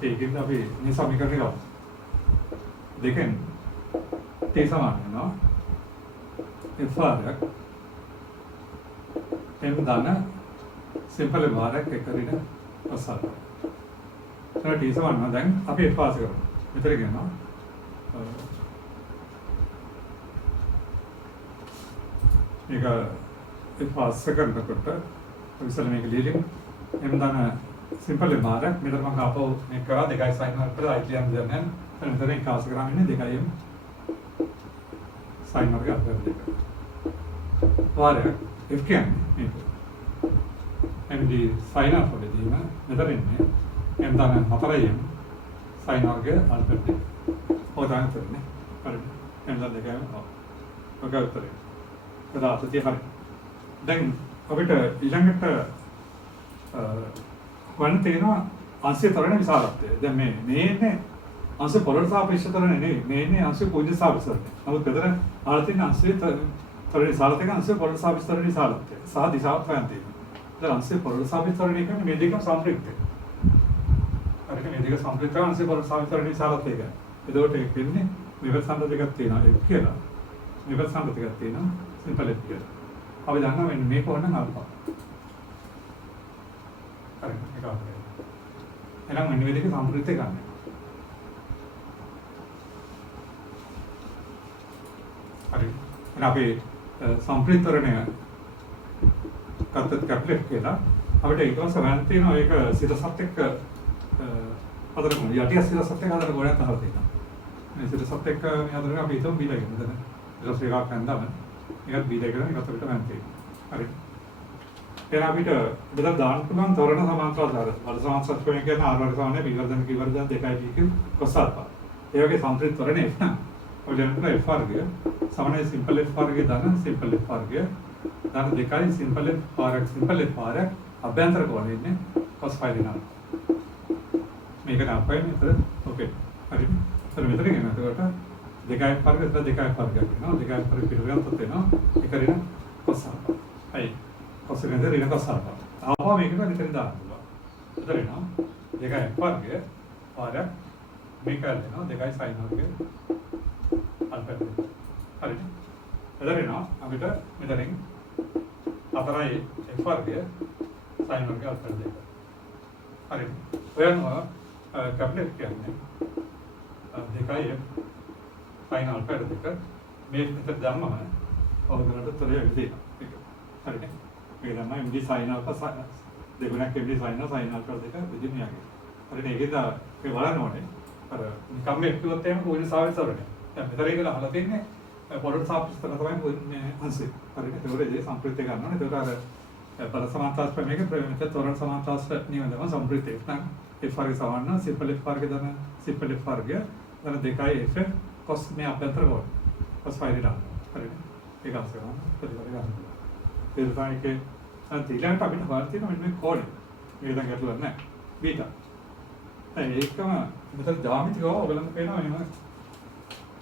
ඒකෙන් අපි මේ සමීකරණය ගමු. දෙකෙන් t සමාන වෙනවා f ආරයක් m දාන සිම්පල් භාරයක් එකරින පස්සට. ඒකට t සමාන වෙනවා. දැන් අපි f ආස කරමු. මෙතන කියනවා මේක f ආස කරනකොට ඉතින් මේක ලියලිමු m දාන සිම්පල් භාරයක් මෙතන මම ආපහු මේක කරා දෙකයි sin වර්ග අයිතියම් දෙන්නේ. එතන එක ආස කරන්නේ දෙකයි m sin වර්ග අල්ෆා දෙක. වාරයක් f කියන්නේ මේක. mg sin alpha බෙදීම මෙතන ඉන්නේ m දාන 4m sin වර්ග අල්ෆා දෙක. ඔය දාන්න තියෙන්නේ. හරි. m දාන දෙකම ඔක උත්තරේ. පදාර්ථය හරි. දැන් අපිට ඊළඟට වන්න තියෙනවා අංශය තරණ විශාලත්වය. දැන් මේ ඉන්නේ අංශ පොළොට සාපේක්ෂ තරණ නෙවෙයි. මේ ඉන්නේ අංශ කුංජ සාපේක්ෂ තරණ. නමුත් මෙතන ආලා තියෙන අංශය තරණ විශාලත්වය අංශ පොළොට සාපේක්ෂ තරණ විශාලත්වය. සහ දිශාවත් හොයන් තියෙනවා. දැන් අංශ පොළොට සාපේක්ෂ තරණ කියන්නේ මේ දෙකම සම්ප්‍රයුක්තයි. හරිද? මේ දෙක සම්ප්‍රයුක්ත අංශ පොළොට සාපේක්ෂ තරණ විශාලත්වය එක. එතකොට ඒක වෙන්නේ මෙවස් සම්බන්ධ දෙකක් තියෙනවා f කියලා. මෙවස් සම්බන්ධ දෙකක් තියෙනවා සිම්පල් f කියලා. අපි දන්නවා මෙන්න මේක ඕනනම් අල්ෆා. හරි ඒක අපේ. එහෙනම් මෙන්න මේ දෙක සම්ප්‍රයුක්තය ගන්න. හරි. එහෙනම් අපි සම්ප්‍රයුක්තරණය කත්තත් කැප්ලට් කියලා අපිට ඊටවස ගන්න තියෙනවා ඒක සිතසත් එක්ක හතරම යටිය සිතසත් එක්ක හතර ගොඩක් අහලා තියෙනවා. මේ සිතසත් එක්ක මේ හතරම අපි හිතමු බීලා කියන මෙතන. ඊට පස්සේ එකක් හන්දම එකක් බීලා කරන එකත් අපිට ගන්න තියෙනවා. හරි. එහෙනම් අපිට බෙදලා දාන්න පුළුවන් තොරණ සමාන්තර ආධාර. වල සමාන්තර ස්ක්වයර් කියන්නේ r වර්ග සමානයි b වර්ග q වර්ග 2p cos alpha. ඒ වගේ සම්ප්‍රයුක්ත තරණේ න. ඔය දැන් f වර්ගය සමානයි සිම්පල් f වර්ගය දාන සිම්පල් f වර්ගය දාන දෙකයි සිම්පල් f පාරක් අභ්‍යන්තර කෝණය ඉන්නේ cos phi දෙනවා. මේක අපේ මෙතන ඕකේ. හරි. එතන මෙතන ගෙන එතකොට දෙකයි වර්ග එතන දෙකයි වර්ගයක් වෙනවා. දෙකයි වර්ග පිළිගත්තොත් වෙනවා. එක ඍණ cos alpha. හයි. cos ඍණ ඍණ cos alpha. ආවා මේකට මෙතන දාන්න පුළුවන්. එතන එනවා දෙකයි වර්ගය පාරක් මේක දෙනවා දෙකයි sin වර්ගය අල්ෆා දෙක. හරිද? එතන එනවා අපිට මෙතනින් 4යි f වර්ගය sin වර්ගය අල්ෆා දෙක. හරිද? ඔයනවා කැප්ලට් කියන්නේ දෙකයි f sin alpha දෙක මේ මෙතන දැම්මම කවදාවත් තොරේ ඇවිදිනවා. ඒක. හරිනේ. මේක තමයි MD sin alpha දෙගුණයක් MD sin alpha දෙක විදිහට යන්නේ. හරිනේ. ඒකද මේ බලන්න ඕනේ. අර නිකම් මේ කිව්වොත් එහෙම කොයිද සාවිතරනේ. දැන් මෙතන ඒක අහලා තින්නේ පොළොට සාපේක්ෂව තමයි මේ අංශය. හරිනේ. ඒකෝරේ සම්ප්‍රිතය ගන්නවා. ඒකට අර පර සමාන්තාස් ප්‍රමේයක ප්‍රමේය තොරණ සමාන්තාස් නියමදම සම්ප්‍රිතය. නැත්නම් F වර්ගය සමාන සිම්පල් F වර්ගය දන සිම්පල් F වර්ගය දන 2යි F cos මේ අභ්‍යන්තර කෝණ. cos phi දාන්න. හරිනේ. ඒක අංශය ගන්න. ප්‍රතිපල ගන්න. ඒ තමයි ඒකේ ඊළඟට අපිට හොයන්න තියෙන මෙන්න මේ කෝණය. මේක දැන් ගැටලුවක් නැහැ. බීටා. ඒකම මෙතන ජ්‍යාමිතිකව ඔයගලන්ට පේනවා එහෙම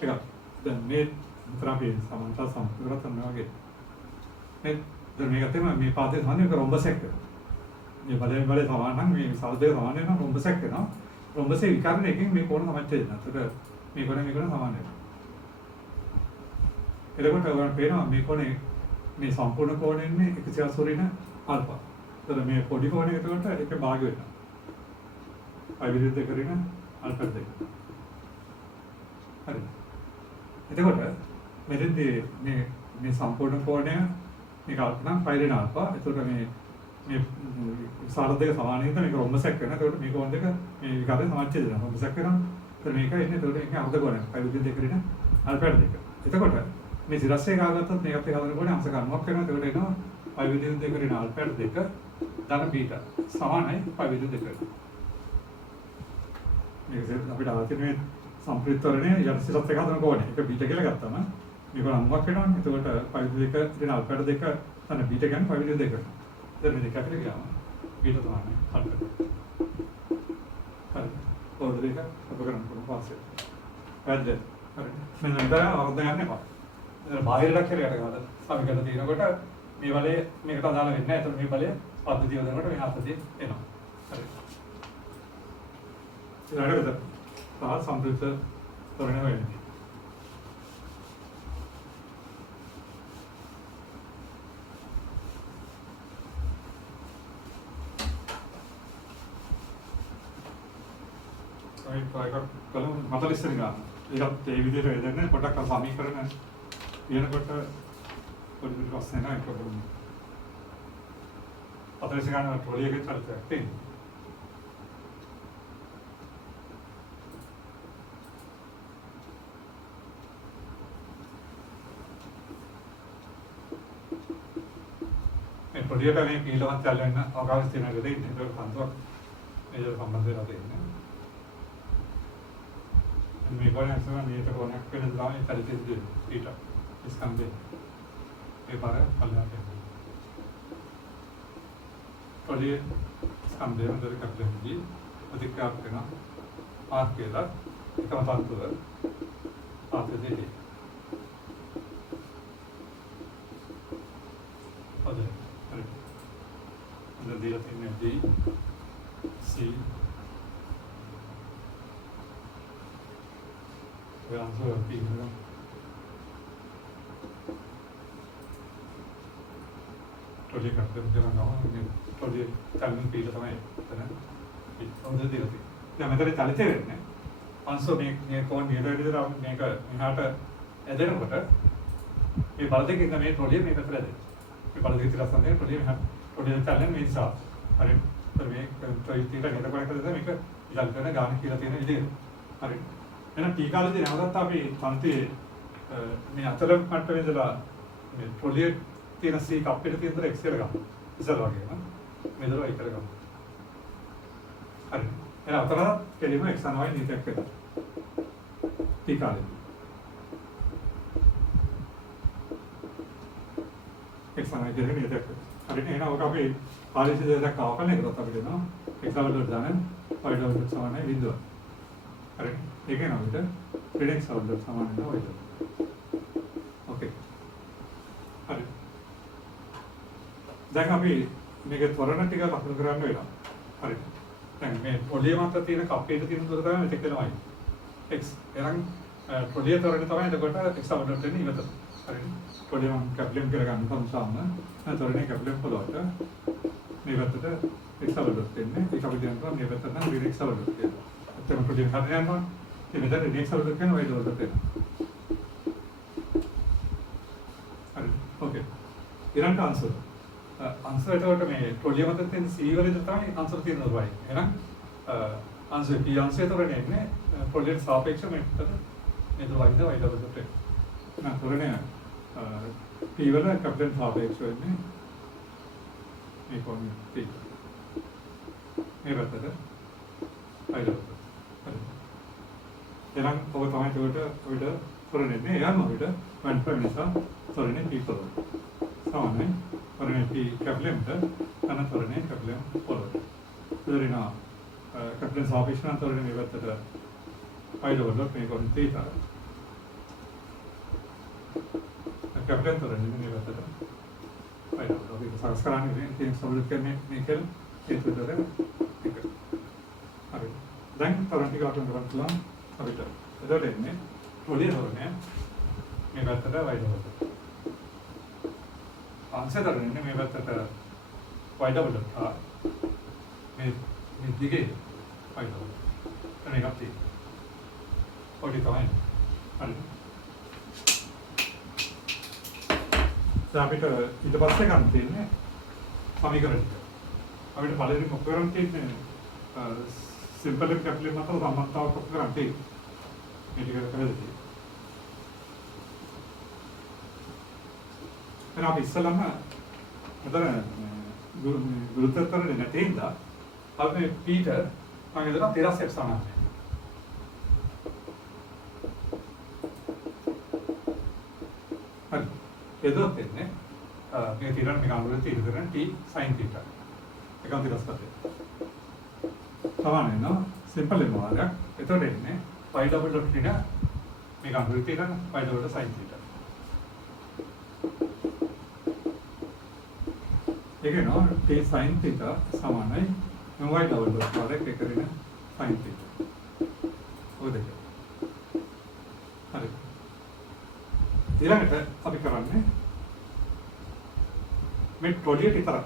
එකක්. දැන් මේ විතර අපි සමාන්තර සම්පූර්ණ කරනවා වගේ. මේ දැන් මේක තමයි මේ පාදයේ සමාන එක රොම්බස් එක. මේ බලයෙන් බලේ සමාන නම් මේ සල්දේ සමාන වෙනවා රොම්බස් එක වෙනවා. රොම්බස් එක විකරණ එකකින් මේ කෝණ තමයි තියෙන්නේ. ඒකට මේ කෝණ සමාන වෙනවා. එතකොට ඔයගලන්ට පේනවා මේ කෝණේ මේ සම්පූර්ණ කෝණය ඉන්නේ 180 ආල්ෆා. ඒතර මේ පොඩි කෝණය එතකොට ඒක භාග වෙනවා. අවිරුද්ධ කරගෙන ආල්ෆා දෙක. හරි. එතකොට මෙතෙන්දී මේ සම්පූර්ණ කෝණය මේක අල්පනම් පයි වෙන ආල්ෆා. එතකොට මේ සාර දෙක සමාන හින්දා මේක රොම්බස් එක වෙනවා. එතකොට මේ කෝණ දෙක මේ විකාරයෙන් සමච්ඡේද වෙනවා. රොම්බස් එක කරනවා. එතකොට මේක එන්නේ එතකොට ඒකේ අර්ධ කෝණයක්. අවිරුද්ධ දෙක කරගෙන ආල්ෆා දෙක. එතකොට මේ සිරස්සේ ගාගත්තොත් මේකත් එක හදනකොට අංශ ගන්නවක් වෙනවා. එතකොට එනවා පයි විද්‍යුත් දෙක කරගෙන ආල්ෆා දෙක ධන බීටා සමානයි පයි විද්‍යුත් දෙක. මේක අපිට ආතින මේ සම්ප්‍රිතවරණය යටි සිරස් එක හදන කෝණය. ඒක බීටා කියලා ගත්තම මේක අම්මක් වෙනවනේ. එතකොට පයි විද්‍යුත් දෙක දෙන ආල්ෆා දෙක ධන බීටා කියන්නේ පයි විද්‍යුත් දෙක. දැන් මේ දෙක අපිට ගියාම බීටා තමයි ආල්ෆා. හරි. පොඩි දෙක අප කරන්න පුළුවන් පාස්සේ. හරිද? හරි. මෙන්න ඉතල අවුරුද්ද ගන්න එපා. බාහිරට කියලා ගන්න සමීකරණ තියෙනකොට මේ බලය මේකට අදාළ වෙන්නේ නැහැ. ඒතකොට මේ බලය පද්ධතිය යොදනකොට මේ හතදී එනවා. හරි. ඊළඟට තව සම්ප්‍රයුක්ත තොරණ වෙන්නේ. ඒක කලම 40 වෙනි ගන්න. ඒකත් ඒ විදිහට වෙදන්නේ පොඩක් සමීකරණ ඊනකොට පොඩි පොඩි ප්‍රශ්න නැහැ ඒක බලමු. 40 ගන්න ට්‍රොලි එකේ චරිතයක් තියෙනවා. මේ ට්‍රොලියට මේ කීලවත් යල්ලෙන්න අවකාශ තියෙන විදිහට ඉන්නේ ඒක සම්පූර්ණ මේක සම්බන්ධ වෙලා තියෙන්නේ. මේ කොනේ අසම මේක කොනක් වෙන තමයි පරිදි ඊට ස්කන්ධේ ඒ පාර පල්ලයට ට්‍රොලි ස්කන්ධේ වල කප්ලෙන්දී අධිකාර කරන ආත් කියලා එකම තත්ත්වය ආතේදී හරි දෙයක් තියෙන්නේ D C answer තියෙනවා. ටොලි කට්ටම් කරනවා නේ ටොලි තල්මින් පීල තමයි එතන හොඳ දෙයක්. දැන් මෙතන චලිතය වෙන්නේ. අංශෝ මේ කෝණ නිරවැරදිද මේක මෙහාට ඇදෙනකොට මේ බල දෙකෙන් මේ ටොලිය මේක පැත්තට ඇදෙනවා. මේ බල දෙක තිරස්සන් දෙන ටොලිය මෙහාට ටොලිය තල්ලෙන් මේ නිසා. හරි. මේ ටොලි ටික නේද කොනකට මේ මේක ඉලල් කරන ගාන කියලා තියෙන විදිහ. හරි. එහෙනම් ටීකාලේදී නැවතත් අපි තන්තියේ මේ අතර මට්ටමේ ඉඳලා මේ ට්‍රොලියේ තියෙන C කප්පෙට තියෙන දර x කියලා ගන්න. ඉස්සර වගේ නේද? මේ දර y කියලා ගන්න. හරි. එහෙනම් අතර කෙලිම x and y නීතියක් වෙනවා. ටීකාලේ. x and y කියන නීතියක් වෙනවා. හරි. එහෙනම් ඔක අපි පාලිසි දෙයක් අවකලනය කරොත් අපිට එනවා x වලට දාන y වලට සමානයි බිඳුව. හරි. ඒක නේද? රිඩෙක්ස් වලට සමාන වෙනවා ඒක. ඕකේ. හරි. දැන් අපි මේක ත්වරණ ටික ලකුණු කරන්න වෙනවා. හරි. දැන් මේ පොලිය මත තියෙන කප්පේට තියෙන දුර තමයි මෙතෙක් වෙනවයි. x. එහෙනම් පොලිය ත්වරණ තමයි එතකොට x වලට දෙන්නේ ඉවත. හරි. පොලිය මම කැප්ලම් කියලා ගන්න කොහොමද? ත්වරණේ කැප්ලම් පොලවට මේ පැත්තට x වලට දෙන්නේ. ඒක අපි කියනවා මේ පැත්තට නම් රිඩෙක්ස් වලට දෙනවා. එතන පොලිය හරියට යනවා. ඒ මෙතන රිඩෙක්ස් වලට කරන වයිද වලට දෙනවා. හරි. ඊළඟ අංශුව. අංශුව එතකොට මේ ට්‍රොලිය මත තියෙන C වලද තමයි අංශුව තියෙන වයි. එහෙනම් අංශුව P අංශය තොරණ එන්නේ ට්‍රොලියට සාපේක්ෂව මේකට නේද වයිද වයිදවලට. එහෙනම් තොරණ P වල කැපිටල් සාපේක්ෂව වෙන්නේ මේ කොන්නේ P. මේ පැත්තට වයිදවලට. එහෙනම් ඔබ තමයි ඒකට ඔයිට තොරණ එන්නේ. එයාම ඔයිට 1.5 නිසා තොරණ P තොරණ. සමානයි. තොරණ P කැපිටල්ට අන තොරණ කැපිටල් පොළොවට. තොරණ කැපිටල් සාපේක්ෂව තොරණ මේ පැත්තට වයිදවලට මේ කොන්නේ තීතා. කැපිටල් තොරණ මේ පැත්තට වයිදවලට. ඒක සංස්කරණයේ තියෙන සමුදු කරන්නේ මේ කියලා ඒක විතර එක. හරි. දැන් තොරණ ටික අතන කරන් පුළුවන්. අපිට එතකොට එන්නේ ට්‍රොලිය තොරණය මේ පැත්තට වයිඩවලට. අංශය තොරණය මේ පැත්තට වයිඩවලට. මේ දිගේ වයිඩවලට. එතන එකක් තියෙනවා. ඔය තමයි. හරි. දැන් අපිට ඊට පස්සේ ගන්න තියෙන්නේ සමීකරණ ටික. අපිට පළවෙනි මොකක් කරන් තියෙන්නේ සිම්පල් කැපිටල් මත සම්බන්ධතාවක් ඔක්කොම කරන් තියෙන්නේ. මේ ටික කරලා එහෙනම් අපි ඉස්සලම මෙතන ගුරුත්වතරණය නැතේද අපි මේ පීටර් මම හිතනවා 13 සමානයි. හරි. එදොත් එන්නේ මේ තිරණ මේක අනුර තිරණ t sin θ. එකම 13 පදේ. සමානයි නෝ සිම්පල් එක වගේ. එතකොට එන්නේ y double dot theta මේක අනුර තිරණ y double sin θ. ඒක නෝ t sin θ සමානයි y double dot වලට එක කරගෙන sin θ. ඔය දෙක. හරි. ඊළඟට අපි කරන්නේ මේ ට්‍රොලියට විතරක්.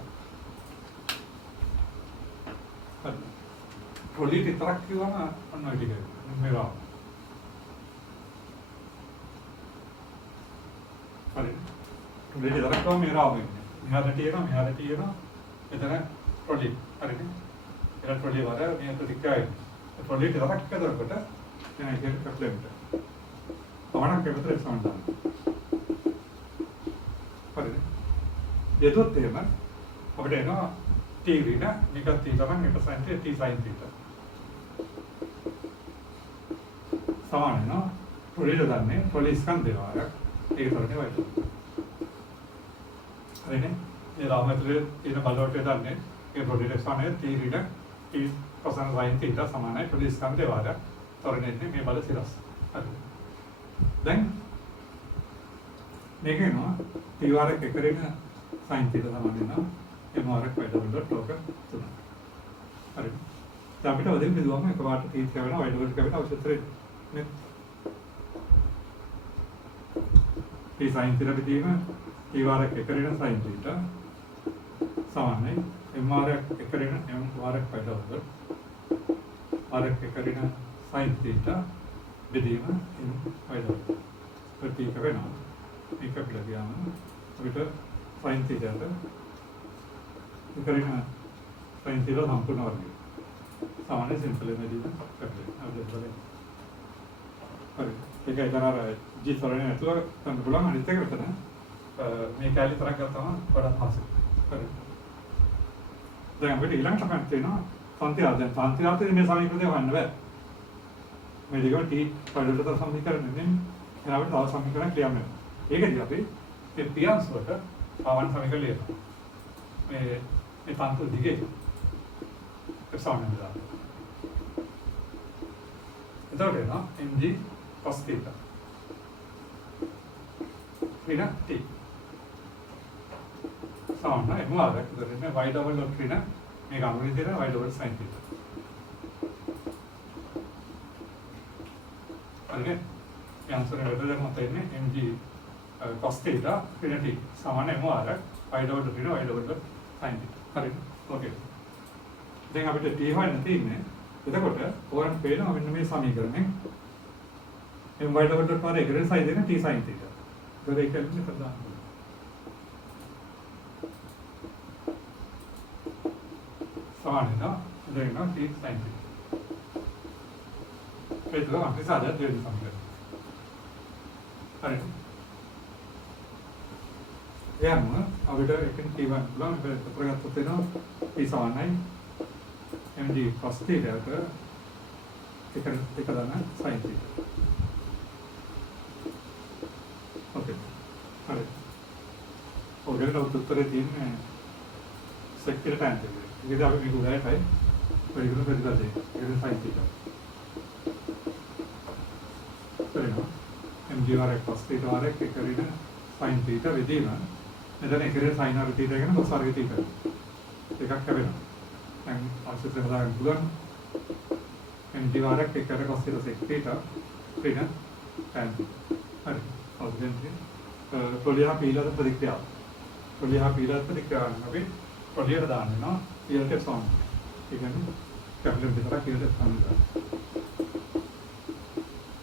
හරි. ට්‍රොලියට විතරක් කියවම අන්න ඔය ටික මේවා. හරි. ට්‍රොලියට විතරක් කියවම මේවා වෙන්නේ. මෙහාට තියෙනවා මෙහාට තියෙනවා එතන ට්‍රොලි. හරිනේ. එතන ට්‍රොලි වල මේ ප්‍රතික්‍රියාවයි. ට්‍රොලියට විතරක් කරනකොට දැන් ඒක කප්ලෙන්ට. අවණක් කැපිටල් සම්බන්ධයි. හරිද? එතකොට එහෙම අපිට එනවා t ඍණ මේක t තමයි මේක sin t sin θ. සමාන වෙනවා ට්‍රොලියට දන්නේ ට්‍රොලි ස්කන්ධය වාරයක් ඒක තරනේ වයිද. හරිනේ? මේ රාමතුලේ තියෙන බලවලට දන්නේ ඒ ට්‍රොලියට සමානයි t ඍණ t cosine sin θ සමානයි ට්‍රොලි ස්කන්ධය වාරයක් තරනේ මේ බල සිරස්. හරිද? දැන් මේක එනවා t වාරයක් එකරින් sin θ සමාන වෙනවා m වාරයක් y double dot ලෝක 3. හරි. දැන් අපිට ඔතෙන් බෙදුවම එකපාරට t වෙනවා y double dot කැපිට අවශ්‍යතරේ නේ. t sin θ පිටීම t වාරයක් එකරින් sin θ සමානයි m වාරයක් එකරින් m වාරයක් y double dot වාරයක් එකරින් sin θ බෙදීම m y double dot ප්‍රතික වෙනවා. මේක අපිට ගියාම අපිට sin θ ට එකරින් sin θ සම්පූර්ණ වර්ගය. සමාන සිම්පල් එකදී කැපිටල්. අපිට බලන්න. හරි. ඒකයි තරර g සරණේ නැතුව ගන්න පුළුවන් අනිත් එක විතර. මේ කැලේ තරක් ගත්තාම වඩා හසුයි. හරි. දැන් අපිට ඊළඟ තමයි තියෙනවා සංත්‍යාව. දැන් සංත්‍යාවතේ මේ සමීකරණය හොයන්න බෑ. මේ දෙකම t පොඩට සමීකරණ නෙමෙයි. එහෙනම් අපිට තව සමීකරණ ක්ලියර් වෙනවා. ඒකදී අපි මේ පියන්ස් වලට ආවන සමීකරණ ලියනවා. මේ තන්තු දිගේ සාමාන්‍ය වෙලා. එතකොට එනවා mg cos θ. ඍණ t. සාමාන්‍ය m වාරයක් උදේට y double dot ඍණ මේක අනුරේ දෙන y double sin θ. හරිනේ. යන්සරේ වෙලද මත එන්නේ mg cos θ ඍණ t සමාන m වාරයක් y double dot ඍණ y double dot sin θ. හරිද? ඕකේ. දැන් අපිට t හොයන්න තියෙන්නේ එතකොට ඕරන් පේනවා මෙන්න මේ සමීකරණයෙන් m y double dot වල එකකට sin දෙන t sin θ. ඒක කියන්නේ ප්‍රධාන. සමාන වෙනවා. එතන t sin θ. ඒක තමයි අපි සාධාරණ දෙවි සමීකරණය. හරිද? එයාම අපිට එකෙන් t1 පුළුවන් අපිට ප්‍රගත්තොත් වෙනවා t සමානයි mg cos θ ට එක දන්න sin θ. ඕකේ. හරි. ඔයගොල්ලෝ උත්තරේ තියෙන්නේ sec θ tan θ. ඒක අපි මේක උදායටයි ඔයගොල්ලෝ බෙදලා දෙන්නේ. ඒක sin θ. හරිනවා. mg වරක් cos θ වරක් එක රින sin θ විදින මෙතන එකේ sin r θ එකන cos r θ එකක් ලැබෙනවා. දැන් ආශ්‍රිත හදාගන්න පුළුවන් mg වරක් එකට cos θ sec θ රින tan θ. හරි. ඔතෙන්දී පොලියා පීලර ප්‍රතික්‍රියාව. පොලියා පීලර ප්‍රතික්‍රියාව අපි පොලියට දාන්න වෙනවා පීලට සෝන්. ඒ කියන්නේ කැපිටල් දෙකක් පීලට සම්බන්ධයි.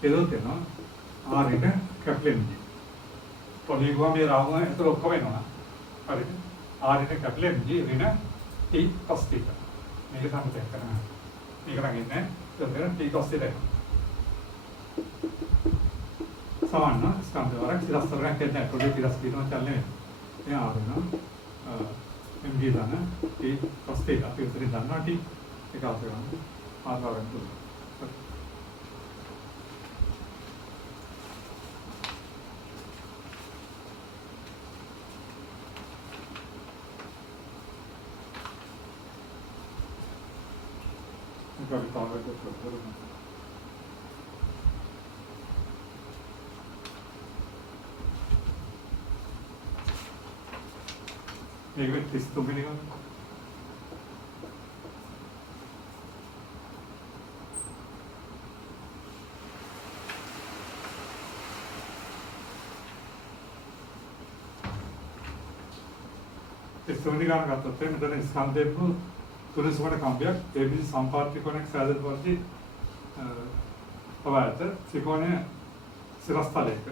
ඒක දෙනවා R එක කැපිටල් G. පොලිය ගුවා මේ රාමුව ඇතුළ ඔක්කොම වෙනවා. හරිද? R එක කැපිටල් G ඍණ T cos θ. මේක සම්පූර්ණ කරනවා. මේක නම් ඉන්නේ එතන T cos θ එක. සමාන ස්කන්ධ වරක් සිරස්තරයක් කියන්නේ පොඩි සිරස් දිනවා චලනය. ඒ ආවන mg දන T cos θ අපි උතරින් දන්නවා T එක අවසන් ආකාරයෙන් දුන්නා. ඒක තමයි කරන්නේ. මේක 33 වෙනි එක. ඉස්සෝනි ගන්න ගත්තොත් මෙතන ස්කන්ධයක තුනසුමන කම්බයක් ABC සම්පාර්ථි කොණයක් සෑදෙන පරිදි පවත ත්‍රිකෝණයේ සිරස්තලයක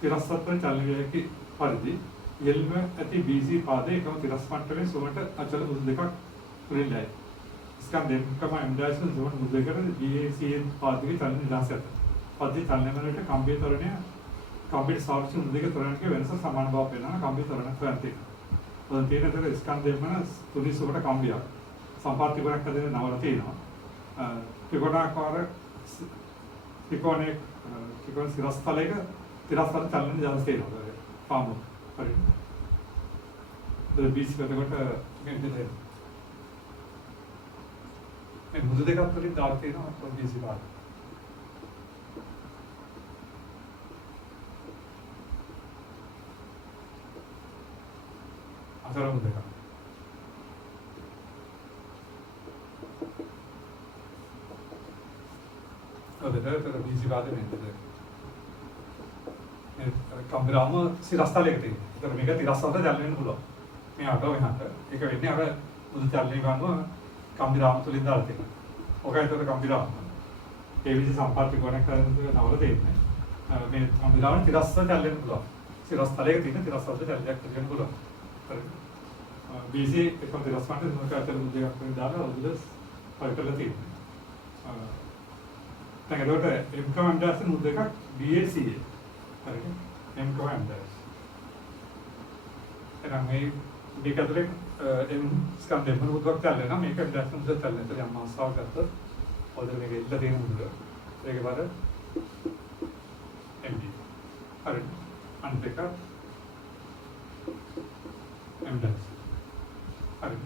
තිරස්තත්ව චලනයක පරිදි යෙල්ම ඇති BC පාදයේ එකම තිරස් මට්ටමේ සුමට අචල මුදු දෙකක් තුලින්ලයි. ස්කන්ධයකම M' සුමන මුදු දෙකට BACN පාදයේ චලන නිදහසට. පදේ චලනය වලට කම්බිය තරණය කම්බිය සාපේක්ෂ මුදු දෙක තරණයක වෙනස සමාන බව පෙන්වන කම්බිය තරණ ක්‍රාන්තිය. ඔතන තියෙන තර ස්කන්ධයම තුනි සුමට කම්බියක්. සම්පාර්ථි ගුණයක් හදන නවල තියෙනවා. ත්‍රිකෝණාකාර ත්‍රිකෝණයේ ත්‍රිකෝණ සිරස්තලයක තිරස්තල චලන නිදහස තියෙනවා. පාමු. හරි. BC කට ගෙන්දේ. මේ මුදු දෙකක් තුලින් දාලා තියෙනවා BC පාඩ. අතර මුදු දෙකක්. ඔතන BC පාඩ නෙමෙයි. කම්බිරාම සිරස්තලයක තියෙනවා. ඒතර මේක තිරස්තලට දැල් වෙන්න පුළුවන්. මේ අට වෙනහට. ඒක වෙන්නේ අර මුදු චලනය ගන්නවා කම්බිරාම තුලින් දාලා තියෙනවා. ඔකයි ඒතර කම්බිරාම. ABC සම්පාර්ථි ගුණයක් කරන නවල තියෙන්නේ. මේ කම්බිරාම තිරස්තලට දැල් වෙන්න පුළුවන්. සිරස්තලයක තියෙන තිරස්තලට දැල්යක් දෙන්න පුළුවන්. හරි. BC එකම තිරස් මට්ටමේ මොකක් අතර මුදු දෙකක් වෙන දාලා උදස් පරිකරලා තියෙනවා. දැන් ඒකට M කම M' මුදු දෙකක් BAC හරිද? M කම M'. එහෙනම් මේ දෙක අතරින් M ස්කන්ධයෙන් මුදුවක් දැල්ලනවා මේක M' මුදුවක් දැල්ලන. ඒක යම් මාසාවක් ගත්තොත් ඔතන මේක ඉල්ල තියෙන මුදුව. ඒක වල MD. හරිද? අන් දෙක M'. හරිද?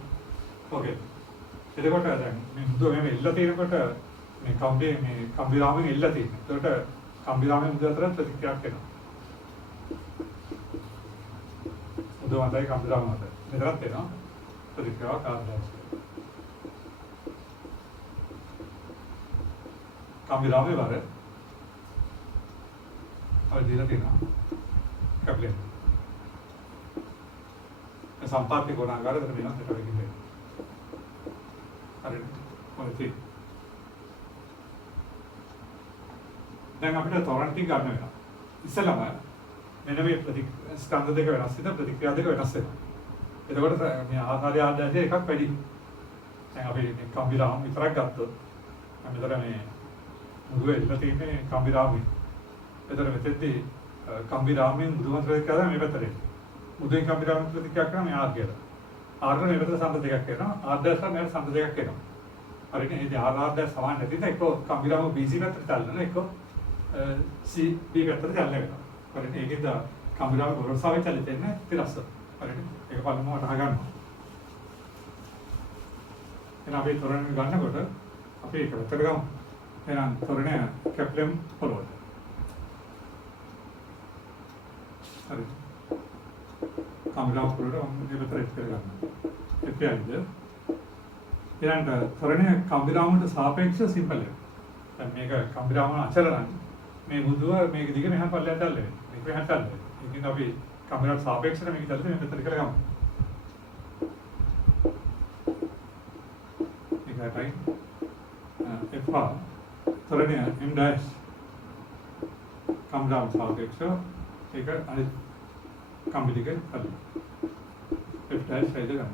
ඕකේ. එතකොට දැන් මේ මුදුව මේ ඉල්ල තියෙනකොට මේ කම්බිරාමෙන් ඉල්ල තියෙනවා. එතකොට කම්බිරාමෙන් මුදුව අතර ප්‍රතික්‍රියාවක් වෙනවා. මුදුව මතයි කම්බිරාම මත. මෙතනත් වෙනවා ප්‍රතික්‍රියාවක් ආරම්භ. කම්බිරාමේ වර අර දීලා තියෙනවා. කැප්ලෙන්. ඒ සම්පාර්ථි ගුණාකාරය දෙන්න වෙනවා ඒකට වෙන්නේ. හරිද? ඔය දැන් අපිට ටොරන්ට් එක ගන්න වෙනවා. ඉස්සෙල්ලාම මෙන්න මේ ස්කන්ධ දෙක වෙනස් වෙන ප්‍රතික්‍රියා දෙක වෙනස් වෙනවා. එතකොට මේ ආකාරය ආදායයේ එකක් වැඩි. දැන් අපි මේ කම්බිරාම විතරක් ගත්තොත් මෙතන මේ මුදුවේ ඉන්න තියෙන්නේ කම්බිරාමයි. එතන මෙතෙන්දී කම්බිරාමෙන් මුදුවන්තරේ කියලා මේ පැත්තට. මුදුවෙන් කම්බිරාම ප්‍රතික්‍රියා කරන මේ ආර් කියලා. ආර් මේ පැත්තට සම්බන්ධ දෙකක් එනවා. ආර් දැස් වල මේ සම්බන්ධ දෙකක් එනවා. හරිනේ. ඉතින් ආර් දැස් සමාන නැතිද එක්ක කම්බිරාම BC පැත්තට ચાලනවා එක්ක CB පැත්තට ચાලනවා. හරිනේ. ඒකෙන්ද කම්බිරාම වරසාවේ ચાලෙන්නේ තිරස්ස. හරිනේ. ඒක බලමු වටහා ගන්නවා. එහෙනම් අපි තොරණ ගන්නකොට අපි ඒක පැත්තට ගමු. එහෙනම් තොරණ කැප්ලම් පොළොවට. හරි. කම්බිරාම පොළොවට මේ පැත්තට කරගන්න. එපියයිද? ඊළඟට තොරණ කම්බිරාමට සාපේක්ෂව සිම්පල් එක. දැන් මේක කම්බිරාම අචලනයි. මේ මුදුව මේක දිග මෙහා පල්ලයට දැල්ල වෙනවා. මේක මෙහා දැල්ල වෙනවා. ඒකෙන් අපි කම්බිරාමට සාපේක්ෂව මේක දැල්ලා මේ පැත්තට කරගමු. ඒකයි එපා තොරණ M dash කම්බිරාමට සාපේක්ෂව ඒක අනිත් කම්බිලික කරලා F dash හයිද ගන්න.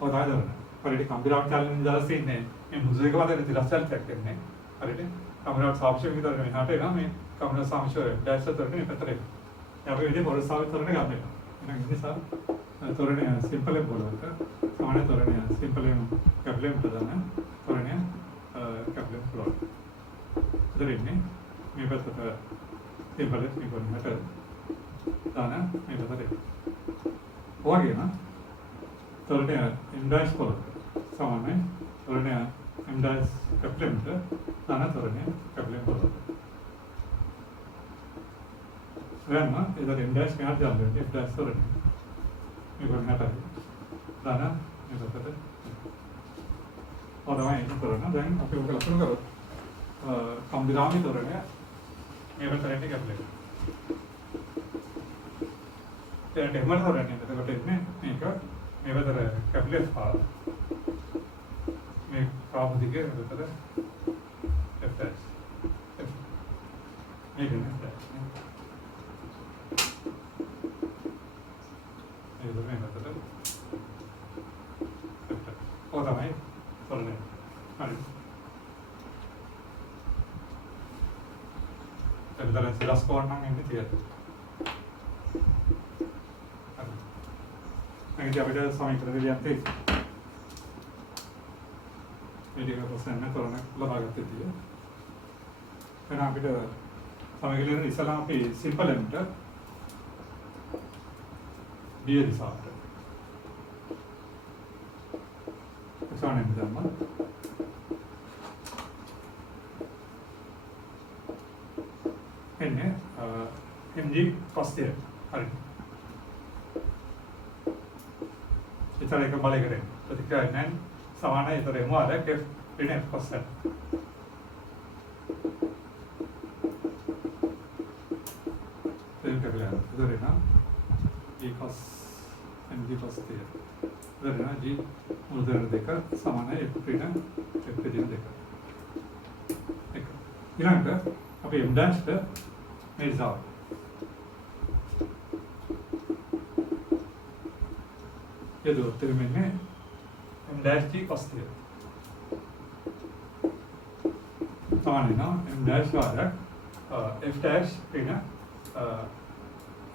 ඔය දාන්න. හරියට කම්බිරාම චලන දාලා ඉන්නේ මේ මුදුවේක වදින තිරස්චල්යක් කරන්නේ. හරියට කම්බිරාම සාපේක්ෂව විතර මෙහාට එනවා මේ කම්බිරාම සාපේක්ෂව F dash තොරණ මේ පැත්තට එනවා. අපි විදිහේ පොරසාවේ තොරණ ගන්න එක. එහෙනම් ඒ නිසා තොරණ සිම්පල් එක බලවට සමාන තොරණ සිම්පල් එක කැප්ලම් ප්‍රදාන තොරණ කැප්ලම් ප්ලොට්. ඉතින් මේ පැත්තට සිම්පල් එක මේ කොහොමද දාන මේ පැත්තට. ඔයගෙන තොරණ M dash පොළොට සමානයි තොරණ M dash කැප්ලම්ට දාන තොරණ කැප්ලම් පොළොට. Then, either M dash can't jump it, F dash or you can have it. Dana, you got it. Or the way then, if you look come the Rami to Rene, never correctly apply. There are demons or any other maker, never the capitalist part. Make problem the game with the F dash. Make an F dash. තමයි තොරණ. හරි. එතන සිලස් කෝණ නම් එන්නේ තියෙන්නේ. හරි. මේක අපිට සමීකරණ දෙලියක් තියෙනවා. මේක ප්‍රශ්න තොරණ ලබා ගත්තේ. එහෙනම් අපිට සමීකරණ ඉස්සලා අපි සිම්පල් එකට දිය දිශාවට සානෙන් දැම්මා. එන්නේ mg cos θ. හරි. ඉතින් ඒක බලය කරේ. ප්‍රතික්‍රියාවක් නැහැ. සමානයි ඒතර m ආරක් f ඍණ f cos θ. ඒක කරලා ඉතින් නා e cos mg cos θ. ඉතින් g මුල්දර දෙක සමානයි f ඍණ f ඍණ දෙක. එක. ඊළඟට අපි m dash ට මේ දාව. ये दो त्रिमेन में m dash की cos θ. समान है ना m dash वाला f dash ऋण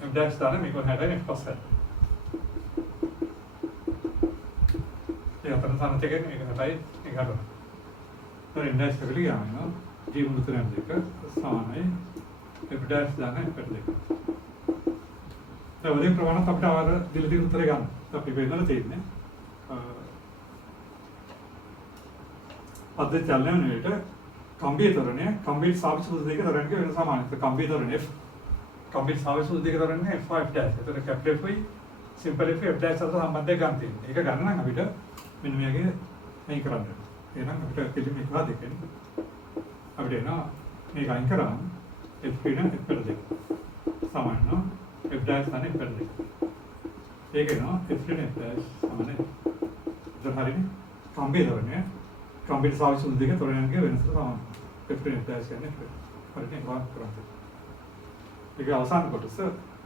m dash दाना मेरे को है ना f cos θ. ये अपना सामने चेक है मेरे को है ये घाटो. तो m dash कर लिया है ना g मुल्क ने देखा समान है f dash दाना f देखा. तो वही प्रमाण तब तक आवाज़ दिल दिल उतरेगा ना. අපි වෙනවල තියෙන්නේ අද චලනය වෙනකොට කම්බිය තරණය කම්බිය සාපේක්ෂ සූත්‍ර දෙක තරණයක වෙන සමානයි. කම්බිය තරණය F කම්බිය සාපේක්ෂ සූත්‍ර දෙක තරණය F F dash. ඒතර capital F simple F F dash අතර සම්බන්ධය ගන්න තියෙනවා. ඒක ගන්න නම් අපිට මෙන්න මේකේ මේ කරන්න. එහෙනම් අපිට පිළිම එක දෙකෙන් අපිට එනවා මේක අයින් කරාම F ඍණ F දෙක සමාන නවා F dash තන F දෙක. ඒක නවා f ඍණ f dash සමානයි. දැන් හරිනේ. කම්බිය තරණය කම්බිය සාපේක්ෂ සූත්‍ර දෙක තරණයන්ගේ වෙනස සමානයි. f ඍණ f dash කියන්නේ හරිනේ වාක් කරන්නේ. ඒක අවසාන කොටස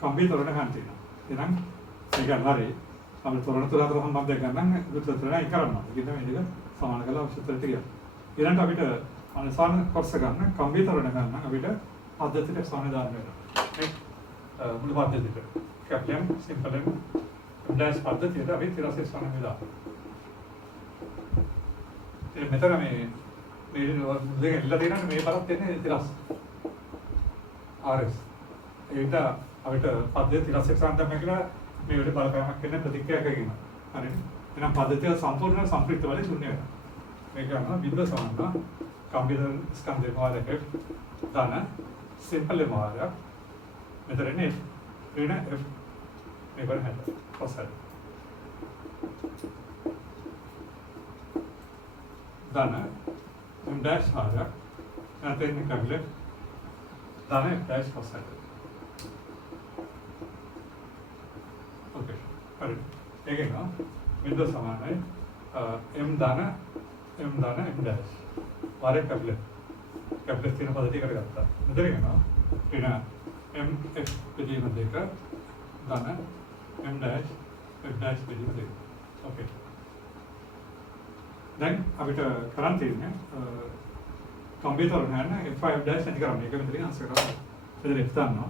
කම්බිය තරණ ගන්න තියෙනවා. එහෙනම් ඒක හරි අපිට තොරණ තුන අතර සම්බන්ධයක් ගන්න විතර ඒක කරනවා. ඉතින් මේක සමාන කරලා අවශ්‍යතරට ගියා. ඊළඟට අපිට අනුසාරණ කොටස ගන්න කම්බි තොරණ ගන්න අපිට පද්ධතියට සාධාරණ වෙනවා. මේ මුළු පද්ධතියට කැප්ලම් සිම්පලම් ඩෑෂ් පද්ධතියට අපි තිරසේ සාධාරණ වෙලා. ඉතින් මෙතන මේ දෙක ඉල්ල දෙනන්නේ මේ බලත් එන්නේ තිරස්. RS. ඒකට අපිට පද්ධතිය තිරසේ සාධාරණ කියලා මේ වල බලපෑමක් වෙන ප්‍රතික්‍රියාවක් කියනවා. හරිද? එහෙනම් පද්ධතිය සම්පූර්ණ සම්ප්‍රික්ත වලේ ශුන්‍ය වෙනවා. මේක යනවා විද්ද සමාන කම්පියුටර් ස්කන්ධේ මාර්ගයක් දාන සිම්පල් මාර්ගයක්. මෙතනනේ ඍණ F මේක හැද. ඔසල්. දාන M dash මාර්ගයක්. නැත්නම් කම්පියුටර් දාන F dash ඔසල්. හරි. ඒකේන විද්ද සමානයි m දාන m dash. වාරේ කැප්ලස් තියෙන පද්ධතිය කරගත්තා. මෙතන යනවා. ඍණ m f බෙදීම දෙක දාන m dash f dash බෙදීම දෙක. ඕකේ. දැන් අපිට කරන් තියෙන්නේ කම්පියුටර් ගන්න f5 dash ඇති කරන්න. ඒක මෙතනින් අන්සර් කරනවා. මෙතන f දානවා.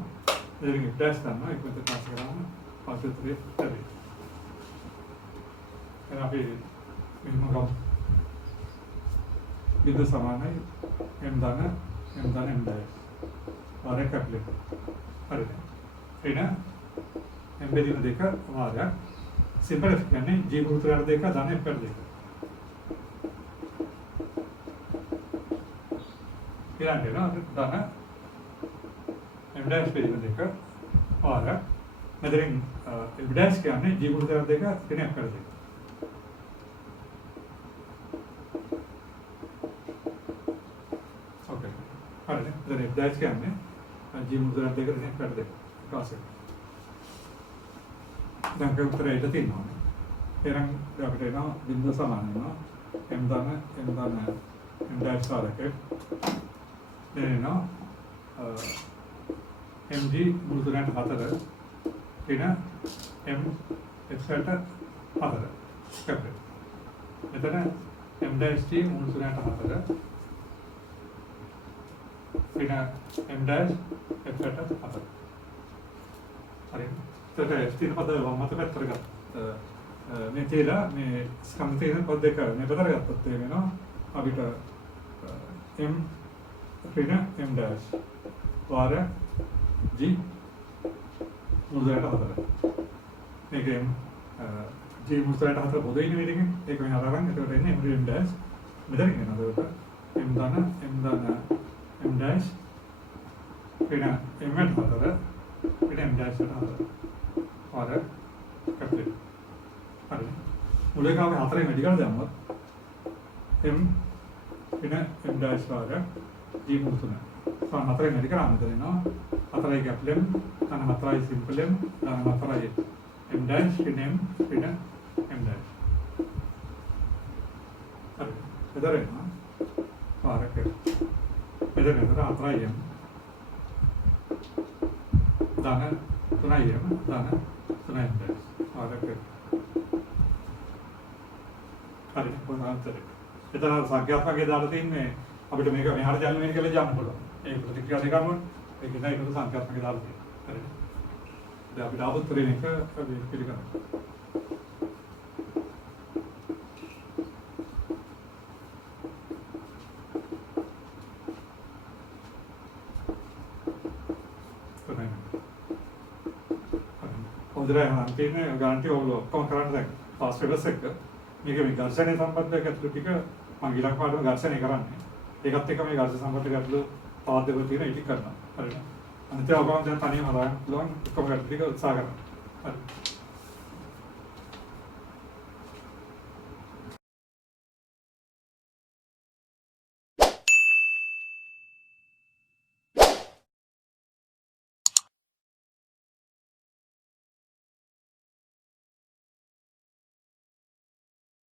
මෙතන f dash දානවා. ඒක මෙතන අන්සර් කරනවා. පස්සේ හරි. එහෙනම් අපි මෙහෙම ගමු. විද්ද සමානයි m දාන m dash. වාරයක් කැප්ලේ. හරිද? එහෙනම් m බෙදීම දෙක වාරයක්. සිම්පල් f කියන්නේ g පුරුතර දෙක දාන f දෙක. ඊළඟට දාන m dash බෙදීම දෙක වාරයක්. මෙතනින් f dash කියන්නේ g පුරුතර දෙක ඍණ f දෙක. හරිද? දැන් f dash කියන්නේ g මුද්‍රා දෙක ඍණ f දෙක. කාසෙ. දැන් ඒක උත්තරයට තියෙනවා. එහෙනම් අපිට එනවා බිඳුව සමාන වෙනවා m දාන m dash සාරක. දැන් එනවා mg මුද්‍රාට 4 ඍණ m f ට 4 කැප්ලේ. මෙතන m dash g මුද්‍රාට 4 m dash f ට 4. හරි. ඒකට f තියෙන පද වම් අත පැත්තට ගත්තා. මේ තියලා මේ ස්කන්ධ තියෙන පද දෙක මේ පැත්තට ගත්තොත් ඒ වෙනවා අපිට m ඍණ m dash වාර g මුද්‍රාට 4. මේක g මුද්‍රාට 4 පොදු වෙන විදිහකින් ඒක වෙන අරන් එතකොට එන්නේ m ඍණ m dash මෙතන කියනවා ඒකට m දාන m dash ඍණ m ට 4 ඍණ m dash ට 4 වාර කැප්ලේ. හරි. මුලින්ම අපි 4න් වැඩි කරලා දැම්මොත් m ඍණ m dash වාර g මුළු 3. සම 4න් වැඩි කරාම දෙනවා 4යි කැප්ලෙම් තන 4යි සිම්පලෙම් තන 4යි m dash ඍණ m dash. හරි. එතන වාර කැප්ලෙම් මෙතන 4යි m දාන 3යි m දාන 3යි m dash වාර කැප්ලෙම්. හරි. කොහොමද එතන සංඛ්‍යාත්මකයේ දාලා තින්නේ අපිට මේක මෙහාට යන්න වෙන කියලා කියන්න පුළුවන්. ඒ ප්‍රතික්‍රියා දෙකම ඒක නෑ ඒක සංඛ්‍යාත්මකයේ දාලා තියෙන්නේ. හරිද? දැන් අපිට ආවොත් කරේන එක අපි පිළිගන්නවා. හොඳයි අන්තිමේ ගාන්ටි ඔක්කොම කරන්න දැන් ෆාස්ට් රිවර්ස් එක මේක මේ ඝර්ෂණය සම්බන්ධ ගැටලු ටික මම ඊළඟ පාඩම ඝර්ෂණය කරන්නේ. ඒකත් එක්ක මේ ඝර්ෂණ සම්බන්ධ ගැටලු තවත් දෙකක් තියෙනවා ඒක කරනවා. හරිද? අනිත් ඒවා දැන් තනියම හදාගන්න පුළුවන් ඔක්කොම ගැටලු ටික උත්සාහ කරනවා. හරි.